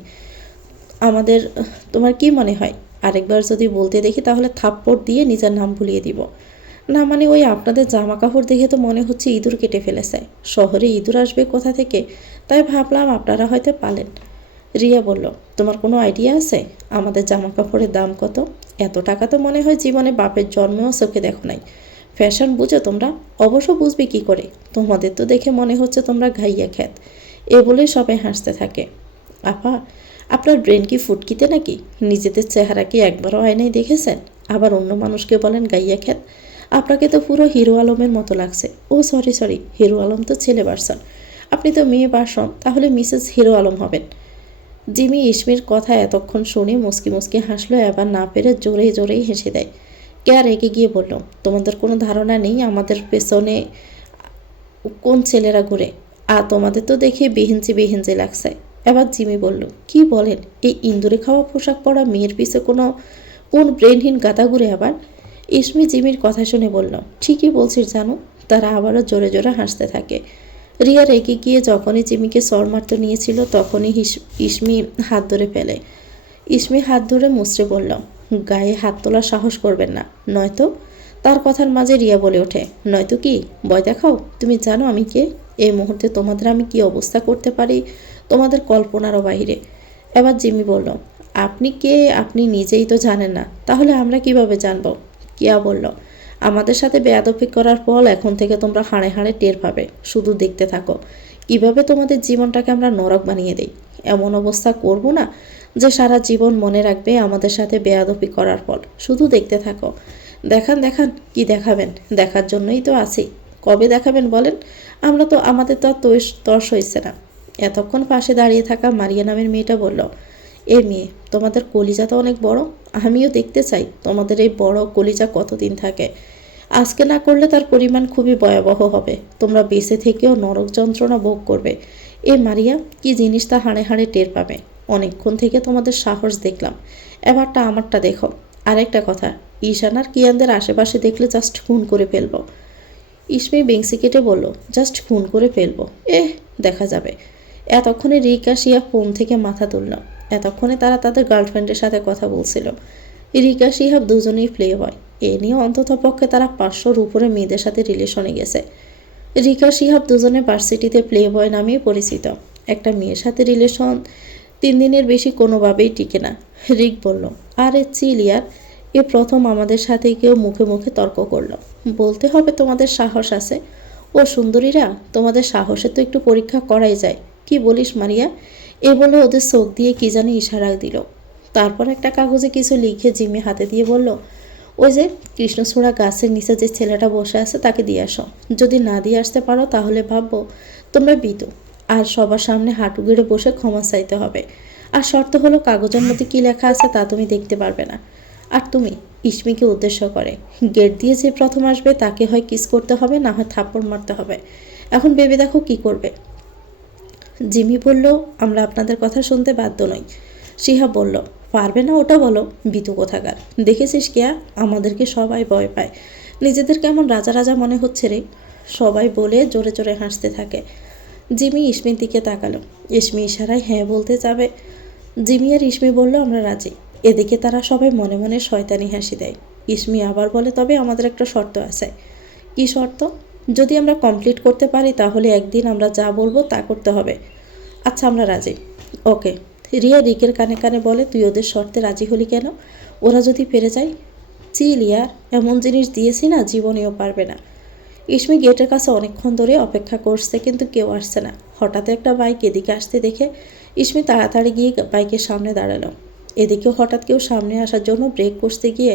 আমাদের তোমার কি মনে হয় আরেকবার যদি বলতে দেখি তাহলে থাপ্পড় দিয়ে নিজের নাম ভুলিয়ে দিব। না মানে ওই আপনাদের জামা কাপড় দেখে তো মনে হচ্ছে ইঁদুর কেটে ফেলেছে। শহরে ইঁদুর আসবে কোথা থেকে? তাই ভাবলাম আপনারা হয়তো পালেন। রিয়া বলল, তোমার কোনো আইডিয়া আছে আমাদের জামা কাপড়ের দাম কত? এত টাকা তো মনে হয় জীবনে বাপের জন্মেও চোখে দেখো নাই। ফ্যাশন বুঝো তোমরা? অবশ্য বুঝবে কি করে? তোমাদের তো দেখে মনে হচ্ছে তোমরা ঘাইয়া খ্যাত। এ বলেই সবাই হাসতে থাকে। আপা, আপনার ব্রেন কি ফুটকিতে নাকি? নিজেদের চেহারা কি একবারও আয়নায় দেখেছেন? আবার অন্য মানুষকে বলেন গাইয়া খ্যাত। আপনাকে তো পুরো হিরো আলমের মতো লাগছে। ও সরি, হিরো আলম তো ছেলে ভার্সন, আপনি তো মেয়ে ভার্সন, তাহলে মিসেস হিরো আলম হবেন। জিমি ইসমির কথা এতক্ষণ শুনে মুসকি মুসকি হাসলো, এবার না পেরে জোরে জোরেই হেসে দেয়। কেয়া রেগে গিয়ে বলল, তোমাদের কোনো ধারণা নেই আমাদের পেছনে কোন ছেলেরা ঘুরে? আর তোমাদের তো দেখে বেহেঞ্চি বেহেঞ্চি লাগছে। এবার জিমি বলল, কি বলেন? এই ইন্দুরে খাওয়া পোশাক পরা মেয়ের পিছে কোন ব্রেনহীন গাদা ঘুরে আবার? ইসমি জিমির কথা শুনে বলল, ঠিকই বলছিস জানো। তারা আবারও জোরে জোরে হাসতে থাকে। রিয়া রেগে গিয়ে যখনই জিমিকে সর মারতে নিয়েছিল তখনই ইসমি হাত ধরে ফেলে। ইসমি হাত ধরে মুচড়ে বলল, গায়ে হাত তোলার সাহস করবেন না, নয়তো। তার কথার মাঝে রিয়া বলে ওঠে, নয়তো কি? ভয় দেখাও? তুমি জানো আমি কে? এই মুহূর্তে তোমাদের আমি কি অবস্থা করতে পারি তোমাদের কল্পনারও বাইরে। এবার জিমি বলল, আপনি কে আপনি নিজেই তো জানেন না, তাহলে আমরা কিভাবে জানব? কিয়া বলল, আমাদের সাথে বেয়াদবি করার ফল এখন থেকে তোমরা হাড়ে হাড়ে টের পাবে। শুধু দেখতে থাকো কিভাবে তোমাদের জীবনটাকে আমরা নরক বানিয়ে দেই। এমন অবস্থা করব না যে সারা জীবন মনে রাখবে আমাদের সাথে বেয়াদবি করার ফল। শুধু দেখতে থাকো। দেখান দেখান, কি দেখাবেন? দেখার জন্যই তো আছি। কবে দেখাবেন বলেন? আমাদের তো আর তর্স হয়েছে না। এতক্ষণ পাশে দাঁড়িয়ে থাকা মারিয়া নামের মেয়েটা বলল, এ মেয়ে, তোমাদের কলিজা তো অনেক বড়। আমিও দেখতে চাই তোমাদের এই বড় কলিজা কতদিন থাকে। আজকে না করলে তার পরিমাণ খুবই ভয়াবহ হবে। তোমরা বেঁচে থেকেও নরক যন্ত্রণা ভোগ করবে। এ মারিয়া, কি জিনিস তা হাড়ে হাড়ে টের পাবে। অনেকক্ষণ থেকে তোমাদের সাহস দেখলাম, এবারটা আমারটা দেখো। আরেকটা কথা, ঈশান আর কিয়ানদের আশেপাশে দেখলে জাস্ট খুন করে ফেলবো। ইসমি বেংসি কেটে বলল, জাস্ট খুন করে ফেলবো? দেখা যাবে। এতক্ষণে রিকা শিয়া ফোন থেকে মাথা তুলল। এতক্ষণে তারা তাদের গার্লফ্রেন্ডের সাথে কথা বলছিল। রিকা শিহাব দুজনেই প্লে বয়। এ নিয়ে অন্ততপক্ষে তারা 500-র উপরে মেয়েদের সাথে রিলেশনে গেছে। রিকা শিহাব দুজনে ভার্সিটিতে প্লে বয় নামেই পরিচিত। একটা মেয়ের সাথে রিলেশন 3 দিনের বেশি কোনোভাবেই টিকে না। রিক বলল, আরে চিল ইয়ার, এ প্রথম আমাদের সাথে কেউ মুখে মুখে তর্ক করলো। বলতে হবে তোমাদের সাহস আছে। ও সুন্দরীরা, তোমাদের সাহসে তো একটু পরীক্ষা করাই যায়। কি বলিস মারিয়া? এ বলে ওদের চোখ দিয়ে কি জানি ইশারা দিল। তারপর একটা কাগজে কিছু লিখে জিমি হাতে দিয়ে বলল, ওই যে কৃষ্ণচূড়া গাছের নিচে যে ছেলেটা বসে আছে তাকে দিয়ে আসো। যদি না দিয়ে আসতে পারো তাহলে ভাববো তোমরা বিতু। আর সবার সামনে হাঁটু গেড়ে বসে ক্ষমা চাইতে হবে। আর শর্ত হলো কাগজের মধ্যে কী লেখা আছে তা তুমি দেখতে পারবে না। আর তুমি, ইসমিকে উদ্দেশ্য করে, গেট দিয়ে যে প্রথম আসবে তাকে হয় কিস করতে হবে, না হয় থাপ্পড় মারতে হবে। এখন ভেবে দেখো কি করবে। জিমি বলল, আমরা আপনাদের কথা শুনতে বাধ্য নই। শিহাব বলল, পারবে না ওটা বলো, বিতু কোথাকার। দেখেছিস কেয়া, আমাদেরকে সবাই ভয় পায়, নিজেদের কেমন রাজা রাজা মনে হচ্ছে রে। সবাই বলে জোরে জোরে হাসতে থাকে। জিমি ইসমির দিকে তাকালো। ইসমি ইশারায় হ্যাঁ বলতে যাবে। জিমি আর ইসমি বলল, আমরা রাজি। এদিকে তারা সবাই মনে মনে শয়তানি হাসি দেয়। ইসমি আবার বলে, তবে আমাদের একটা শর্ত আছে। কি শর্ত? যদি আমরা কমপ্লিট করতে পারি তাহলে একদিন আমরা যা বলবো তা করতে হবে। আচ্ছা, আমরা রাজি। ওকে। রিয়া রিকের কানে কানে বলে, তুই ওদের শর্তে রাজি হলি কেন? ওরা যদি পেরে যায়? চিল ইয়ার, এমন জিনিস দিয়েছি না জীবনেও পারবে না। ইসমি গেটের কাছে অনেকক্ষণ ধরে অপেক্ষা করছে, কিন্তু কেউ আসছে না। হঠাৎ একটা বাইক এদিকে আসতে দেখে ইসমি তাড়াতাড়ি গিয়ে বাইকের সামনে দাঁড়ালো। এদিকেও হঠাৎ কেউ সামনে আসার জন্য ব্রেক করতে গিয়ে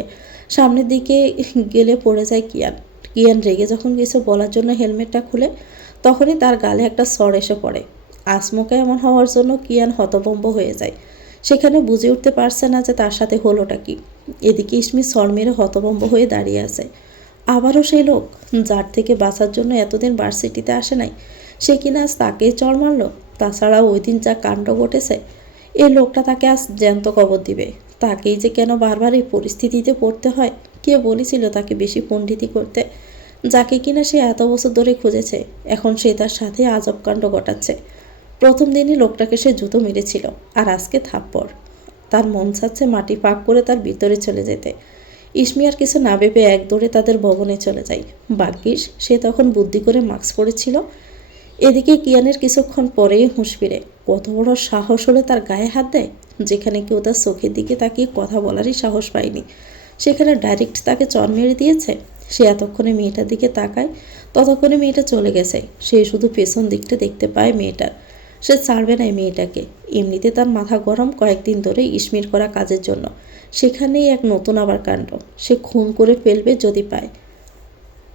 সামনের দিকে গেলে পড়ে যায় কিয়ান। কিয়ান রেগে যখন কিছু বলার জন্য হেলমেটটা খুলে, তখনই তার গালে একটা সর এসে পড়ে। আচমকা এমন হওয়ার জন্য কিয়ান হতভম্ব হয়ে যায়। সেখানে বুঝে উঠতে পারছে না যে তার সাথে হলোটা কি। এদিকে ইসমি সর মেরে হতভম্ব হয়ে দাঁড়িয়ে আছে। আবারও সেই লোক, যার থেকে বাঁচার জন্য এতদিন ভার্সিটিতে আসে নাই, সে কিনা আজ তাকেই চড় মারল। তাছাড়া ওই দিন যা কাণ্ড ঘটেছে, এই লোকটা তাকে আজ জ্যান্ত কবর দিবে। তাকেই যে কেন বারবার এই পরিস্থিতিতে পড়তে হয়, কে বলেছিল তাকে বেশি পণ্ডিতি করতে? যাকে কিনা সে এত বছর ধরে খুঁজেছে, এখন সে তার সাথে আজব কাণ্ড ঘটাচ্ছে। প্রথম দিনই লোকটাকে সে জুতো মেরেছিল, আর আজকে থাপ্পড়। তার মন চাচ্ছে মাটি পাক করে তার ভিতরে চলে যেতে। ইসমি আর কিছু না ভেবে এক দৌড়ে তাদের ভবনে চলে যায়। ভাগ্যিস সে তখন বুদ্ধি করে মাস্ক পরেছিল। এদিকে কিয়ানের কিছুক্ষণ পরেই হুঁশ ফিরে। কত বড় সাহস হলে তার গায়ে হাত দেয়! যেখানে কেউ তার চোখের দিকে তাকিয়ে কথা বলারই সাহস পায়নি, সেখানে ডাইরেক্ট তাকে চর মেরে দিয়েছে। সে এতক্ষণে মেয়েটার দিকে তাকায়, ততক্ষণে মেয়েটা চলে গেছে। সে শুধু পেছন দিকটা দেখতে পায় মেয়েটার। সে ছাড়বে না এই মেয়েটাকে। এমনিতে তার মাথা গরম কয়েকদিন ধরে ইসমির করা কাজের জন্য। সেখানেই এক নতুন আবার কাণ্ড। সে খুন করে ফেলবে যদি পায়।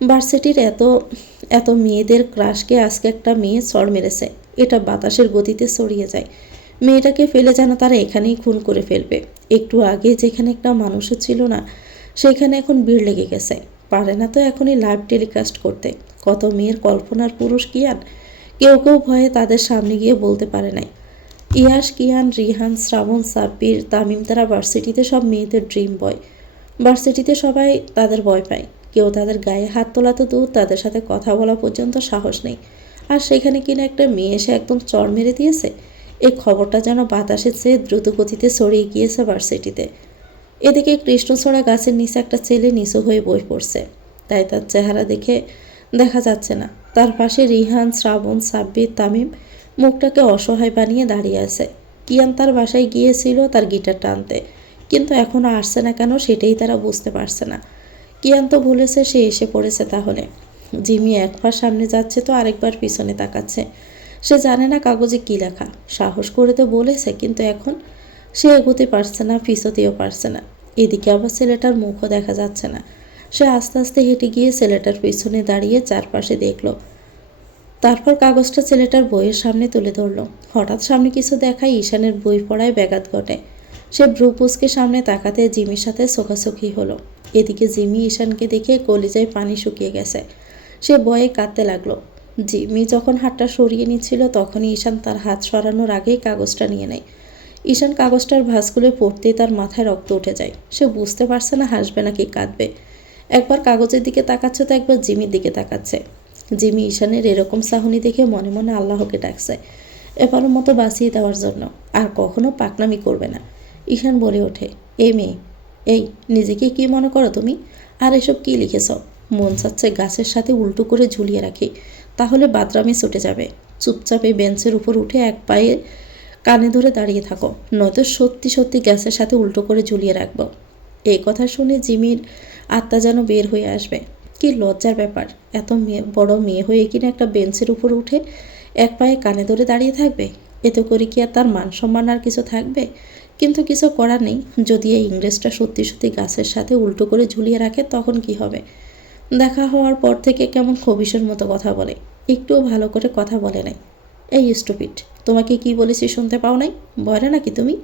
ভার্সিটির এত এত মেয়েদের ক্রাশকে আজকে একটা মেয়ে চড় মেরেছে। এটা বাতাসের গতিতে ছড়িয়ে যায়। মেয়েটাকে ফেলে যেন তারা এখানেই খুন করে ফেলবে। একটু আগে যেখানে একটা মানুষও ছিল না, সেখানে এখন ভিড় লেগে গেছে। পারে না তো এখনই লাইভ টেলিকাস্ট করতে। কত মেয়ের কল্পনার পুরুষ কিয়ান। কেউ কেউ ভয়ে তাদের সামনে গিয়ে বলতে পারে নাই। ইয়াশ, কিয়ান, রিহান, শ্রাবণ, সাব্বির, তামিম, তারা ভার্সিটিতে সব মেয়েদের ড্রিম বয়। ভার্সিটিতে সবাই তাদের ভয় পায়। কেউ তাদের গায়ে হাত তোলা তো দূর, তাদের সাথে কথা বলা পর্যন্ত সাহস নেই। আর সেখানে কিনা একটা মেয়ে এসে একদম চড় মেরে দিয়েছে। এই খবরটা যেন বাতাসের চেয়ে দ্রুত গতিতে ছড়িয়ে গিয়েছে ভার্সিটিতে। এদিকে কৃষ্ণছড়া গাছের নিচে একটা ছেলে নিচু হয়ে বই পড়ছে, তাই তার চেহারা দেখে দেখা যাচ্ছে না। তার পাশে রিহান, শ্রাবণ, সাব্বির, তামিম মুখটাকে অসহায় বানিয়ে দাঁড়িয়ে আছে। কিয়ান তার বাসায় গিয়েছিল তার গিটারটা আনতে, কিন্তু এখনও আসছে না কেন সেটাই তারা বুঝতে পারছে না। কিয়ান তো ভুলেছে সে এসে পড়েছে তাহলে। জিমি একবার সামনে যাচ্ছে তো আরেকবার পিছনে তাকাচ্ছে। সে জানে না কাগজে কী লেখা। সাহস করে তো বলেছে, কিন্তু এখন সে এগোতে পারছে না, পিছোতেও পারছে না। এদিকে আবার ছেলেটার মুখও দেখা যাচ্ছে না। সে আস্তে আস্তে হেঁটে গিয়ে ছেলেটার পিছনে দাঁড়িয়ে চারপাশে দেখল। তারপর কাগজটা ছেলেটার বইয়ের সামনে তুলে ধরল। হঠাৎ সামনে কিছু দেখায় ঈশানের বই পড়ায় ব্যাঘাত ঘটে। সে ব্রুপুসকে সামনে তাকাতে জিমির সাথে চোখাচোখি হলো। এদিকে জিমি ঈশানকে দেখে কলিজায় পানি শুকিয়ে গেছে। সে ভয়ে কাঁদতে লাগলো। জিমি যখন হাতটা সরিয়ে নিচ্ছিল, তখনই ঈশান তার হাত সরানোর আগেই কাগজটা নিয়ে নেয়। ঈশান কাগজটার ভাঁজ খুলে পড়তেই তার মাথায় রক্ত উঠে যায়। সে বুঝতে পারছে না হাসবে নাকি কাঁদবে। একবার কাগজের দিকে তাকাচ্ছে তো একবার জিমির দিকে তাকাচ্ছে। জিমি ঈশানের এরকম চাহনি দেখে মনে মনে আল্লাহকে ডাকছে, এবারের মতো বাঁচিয়ে দেওয়ার জন্য। আর কখনো পাকনামি করবে না। ঈশান বলে ওঠে, এই মেয়ে, এই নিজেকে কি মনে করো তুমি? আর এসব কি লিখেছ? মন চাচ্ছে গাছের সাথে উল্টো করে ঝুলিয়ে রাখি, তাহলে বাদরামে ছুটে যাবে। চুপচাপ এই বেঞ্চের উপর উঠে এক পায়ে কানে ধরে দাঁড়িয়ে থাকো, নয়তো সত্যি সত্যি গ্যাসের সাথে উল্টো করে ঝুলিয়ে রাখবো। এই কথা শুনে জিমির আত্মা যেন বের হয়ে আসবে। কি লজ্জার ব্যাপার! এত বড় মেয়ে হয়ে কিনা একটা বেঞ্চের উপর উঠে এক পায়ে কানে ধরে দাঁড়িয়ে থাকবে। এতে করে কি আর তার মান সম্মান আর কিছু থাকবে? কিন্তু কিছু করার নেই। যদি এই ইংরেজটা সত্যি সত্যি গাছের সাথে উল্টো করে ঝুলিয়ে রাখে, তখন কি হবে? দেখা হওয়ার পর থেকে কেমন খবিশের মতো কথা বলে, একটুও ভালো করে কথা বলে নাই। এই স্টুপিড, তোমাকে কি বলেছি শুনতে পাও নাই? বয়রা নাকি তুমি?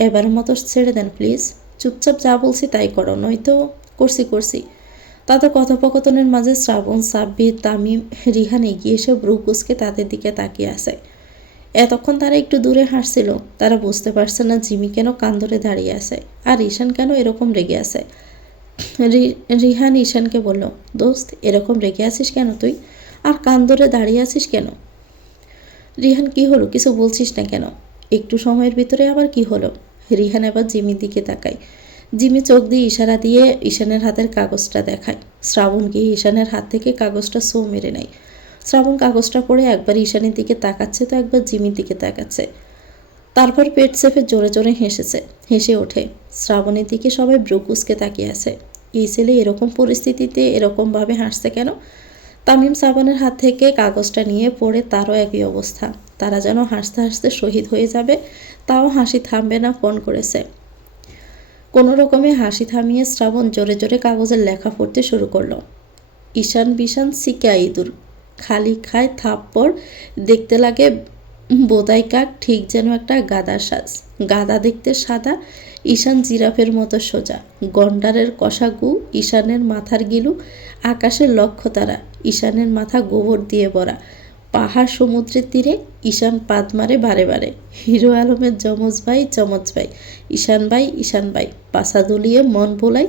এবারের মতো ছেড়ে দেন প্লিজ। চুপচাপ যা বলছি তাই করো, নয়তো করছি। তাদের কথোপকথনের মাঝে শ্রাবণ, সাব্বির, তামিম, রিহান এগিয়ে এসে ব্রুকুসকে তাদের দিকে তাকিয়ে আসে। এতক্ষণ তারা একটু দূরে হাসছিল। তারা বুঝতে পারছে না জিমি কেন কান ধরে দাঁড়িয়ে আছে আর ঈশান কেন এরকম রেগে আছে। রিহান ঈশানকে বলল, দোস্ত এরকম রেগে আছিস কেন তুই, আর কান ধরে দাঁড়িয়ে আছিস কেন? রিহান, কি হলো, কিছু বলছিস না কেন? একটু সময়ের ভিতরে আবার কি হলো? রিহান এবার জিমির দিকে তাকায়। জিমি চোখ দিয়ে ইশারা দিয়ে ঈশানের হাতের কাগজটা দেখায়। শ্রাবণ গিয়ে ঈশানের হাত থেকে কাগজটা সো মেরে নেয়। শ্রাবণ কাগজটা পড়ে একবার ঈশানের দিকে তাকাচ্ছে তো একবার জিমির দিকে তাকাচ্ছে। তারপর পেট চেপে জোরে জোরে হেসে ওঠে। শ্রাবণের দিকে সবাই ব্রুকুসকে তাকিয়ে আছে। এই ছেলে এরকম পরিস্থিতিতে এরকমভাবে হাসছে কেন? তামিম শ্রাবণের হাত থেকে কাগজটা নিয়ে পড়ে তারও একই অবস্থা। তারা যেন হাসতে হাসতে শহীদ হয়ে যাবে, তাও হাসি থামবে না। ফোন করেছে। কোনো রকমে হাসি থামিয়ে শ্রাবণ জোরে জোরে কাগজের লেখা পড়তে শুরু করলো। ঈশান বিশান সিকা ইঁদুর, খালি খায় থাপ্পড়, দেখতে লাগে বোদাই কাক, ঠিক যেন একটা গাদার সাজ। গাদা দেখতে সাদা, ঈশান জিরাফের মতো সোজা। গন্ডারের কষা গু, ঈশানের মাথার গিলু। আকাশের লক্ষ্য তারা, ঈশানের মাথা গোবর দিয়ে ভরা। পাহাড় সমুদ্রের তীরে, ঈশান পাদ মারে বারে বারে। হিরো আলমের যমজ ভাই চমচ ভাই, ঈশান ভাই পাশা দুলিয়ে মন ভোলাই,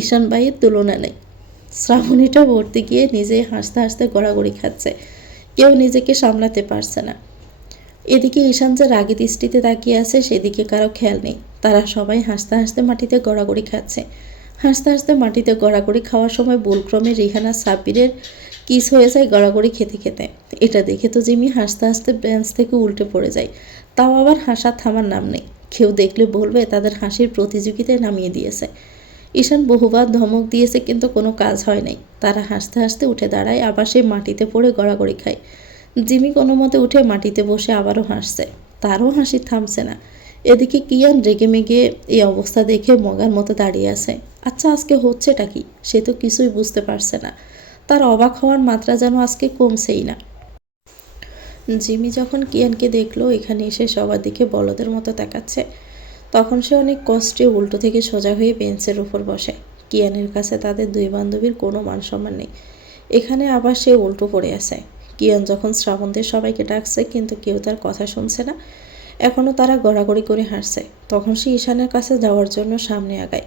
ঈশান ভাইয়ের তুলনা নেই। শ্রাবণীটা ভর্তি গিয়ে নিজেই হাসতে হাসতে গড়াগড়ি খাচ্ছে। কেউ নিজেকে সামলাতে পারছে না। এদিকে ঈশান যে রাগী দৃষ্টিতে তাকিয়ে আছে সেদিকে কারো খেয়াল নেই। তারা সবাই হাসতে হাসতে মাটিতে গড়াগড়ি খাচ্ছে। হাসতে হাসতে মাটিতে গড়াগড়ি খাওয়ার সময় ভুলক্রমে রিহানা সাব্বিরের কিস হয়ে যায় গড়াগড়ি খেতে খেতে। এটা দেখে তো জিমি হাসতে হাসতে বেঞ্চ থেকে উল্টে পড়ে যায়। তাও আবার হাসা থামার নাম নেই। কেউ দেখলে বলবে তাদের হাসির প্রতিযোগিতায় নামিয়ে দিয়েছে। ঈশান বহুবার ধমক দিয়েছে কিন্তু কোনো কাজ হয় নাই। তারা হাসতে হাসতে উঠে দাঁড়ায়, আবার সে মাটিতে পড়ে গড়াগড়ি খায়। জিমি কোনো মতে উঠে মাটিতে বসে আবারও হাসছে। তারও হাসি থামছে না। এদিকে কিয়ান রেগে মেগে এই অবস্থা দেখে মগার মতো দাঁড়িয়ে আছে। আচ্ছা, আজকে হচ্ছেটা কি? সে তো কিছুই বুঝতে পারছে না। তার অবাক হওয়ার মাত্রা যেন আজকে কমছেই না। জিমি যখন কিয়ানকে দেখলো এখানে এসে সবার দিকে বলদের মতো তাকাচ্ছে, তখন সে অনেক কষ্টে উল্টো থেকে সোজা হয়ে বেঞ্চের উপর বসে। কিয়ানের কাছে তাদের দুই বান্ধবীর কোনো মান সম্মান নেই। এখানে আবার সে উল্টো পড়ে আছে। কিয়ান যখন শ্রাবণদের সবাইকে ডাকছে কিন্তু কেউ তার কথা শুনছে না। এখনও তারা গড়াগড়ি করে হাসছে। তখন সে ঈশানের কাছে যাওয়ার জন্য সামনে আগায়।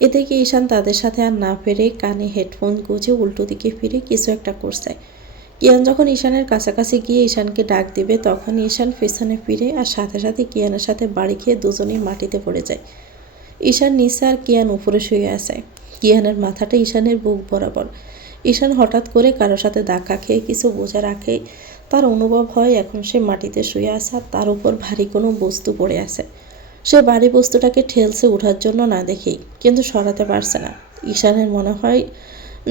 এদিকে ঈশান তাদের সাথে আর না পেরে কানে হেডফোন গুঁজে উল্টো দিকে ফিরে কিছু একটা করছে। কিয়ান যখন ঈশানের কাছাকাছি গিয়ে ঈশানকে ডাক দিবে তখন ঈশান পেছনে ফিরে আর সাথে সাথে কিয়ানের সাথে বাড়ি খেয়ে দুজনেই মাটিতে পড়ে যায়। ঈশান নিচে আর কিয়ান উপরে শুয়ে আছে। কিয়ানের মাথাটা ঈশানের বুক বরাবর। ঈশান হঠাৎ করে কারো সাথে ধাক্কা খেয়ে কিছু বোঝা রাখে। তার অনুভব হয় এখন সে মাটিতে শুয়ে আছে আর তার উপর ভারী কোনো বস্তু পড়ে আছে। সে ভারী বস্তুটাকে ঠেলছে ওঠার জন্য না দেখেই, কিন্তু সরাতে পারছে না। ঈশানের মনে হয়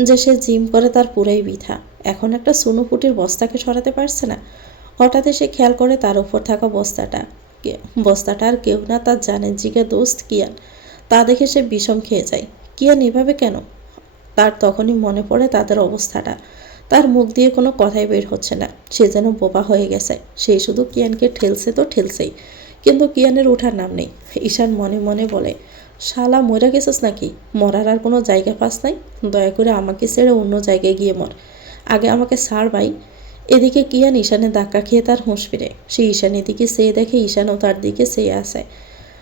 যে সে জিম করে তার পুরাই বৃথা। এখন একটা সুনুপুটির বস্তাকে সরাতে পারছে না। হঠাৎ সে খেয়াল করে তার উপর থাকা বস্তাটা আর কেউ না, তার জানের জিগা দোস্ত কিয়ান। তা দেখে সে বিষম খেয়ে যায়। কিয়ান এভাবে কেন? তার তখনই মনে পড়ে তাদের অবস্থাটা। তার মুখ দিয়ে কোনো কথাই বের হচ্ছে না। সে যেন বোবা হয়ে গেছে। সে শুধু কিয়ানকে ঠেলছে তো ঠেলছেই, কিন্তু কিয়ানের ওঠার নাম নেই। ঈশান মনে মনে বলে, শালা মরে গেছিস নাকি? মরার আর কোনো জায়গা পাস নাই? দয়া করে আমাকে ছেড়ে অন্য জায়গায় গিয়ে মর। আগে আমাকে ছাড় ভাই। এদিকে কিয়ান ঈশানের ধাক্কা খেয়ে তার হুঁশ ফিরে। সে ঈশানের দিকে চেয়ে দেখে ঈশানও তার দিকে চেয়ে আসে।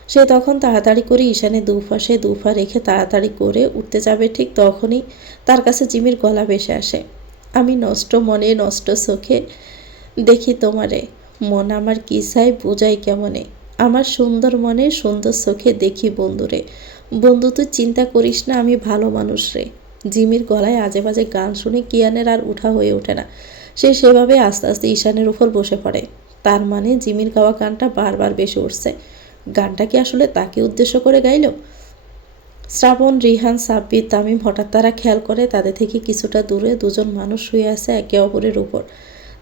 সে তখন তাড়াতাড়ি করে ঈশানের দুপাশে দুপা রেখে তাড়াতাড়ি করে উঠতে যাবে, ঠিক তখনই তার কাছে জিমির গলা ভেসে আসে। আমি নষ্ট মনে নষ্ট চোখে দেখি তোমারে, মন আমার কি চাই বোঝাই কেমনে। আমার সুন্দর মনে সুন্দর চোখে দেখি বন্ধুরে, বন্ধু তুই চিন্তা করিস না আমি ভালো মানুষ রে। জিমির গলায় আজে বাজে গান শুনে কিয়ানের আর উঠা হয়ে ওঠে না। সে সেভাবে আস্তে আস্তে ঈশানের উপর বসে পড়ে। তার মানে জিমির গাওয়া গানটা বারবার বেশি উঠছে। গানটা কি আসলে তাকে উদ্দেশ্য করে গাইল? শ্রাবণ, রিহান, সাব্বির, তামিম হঠাৎ তারা খেয়াল করে তাদের থেকে কিছুটা দূরে দুজন মানুষ শুয়ে আছে একে অপরের উপর।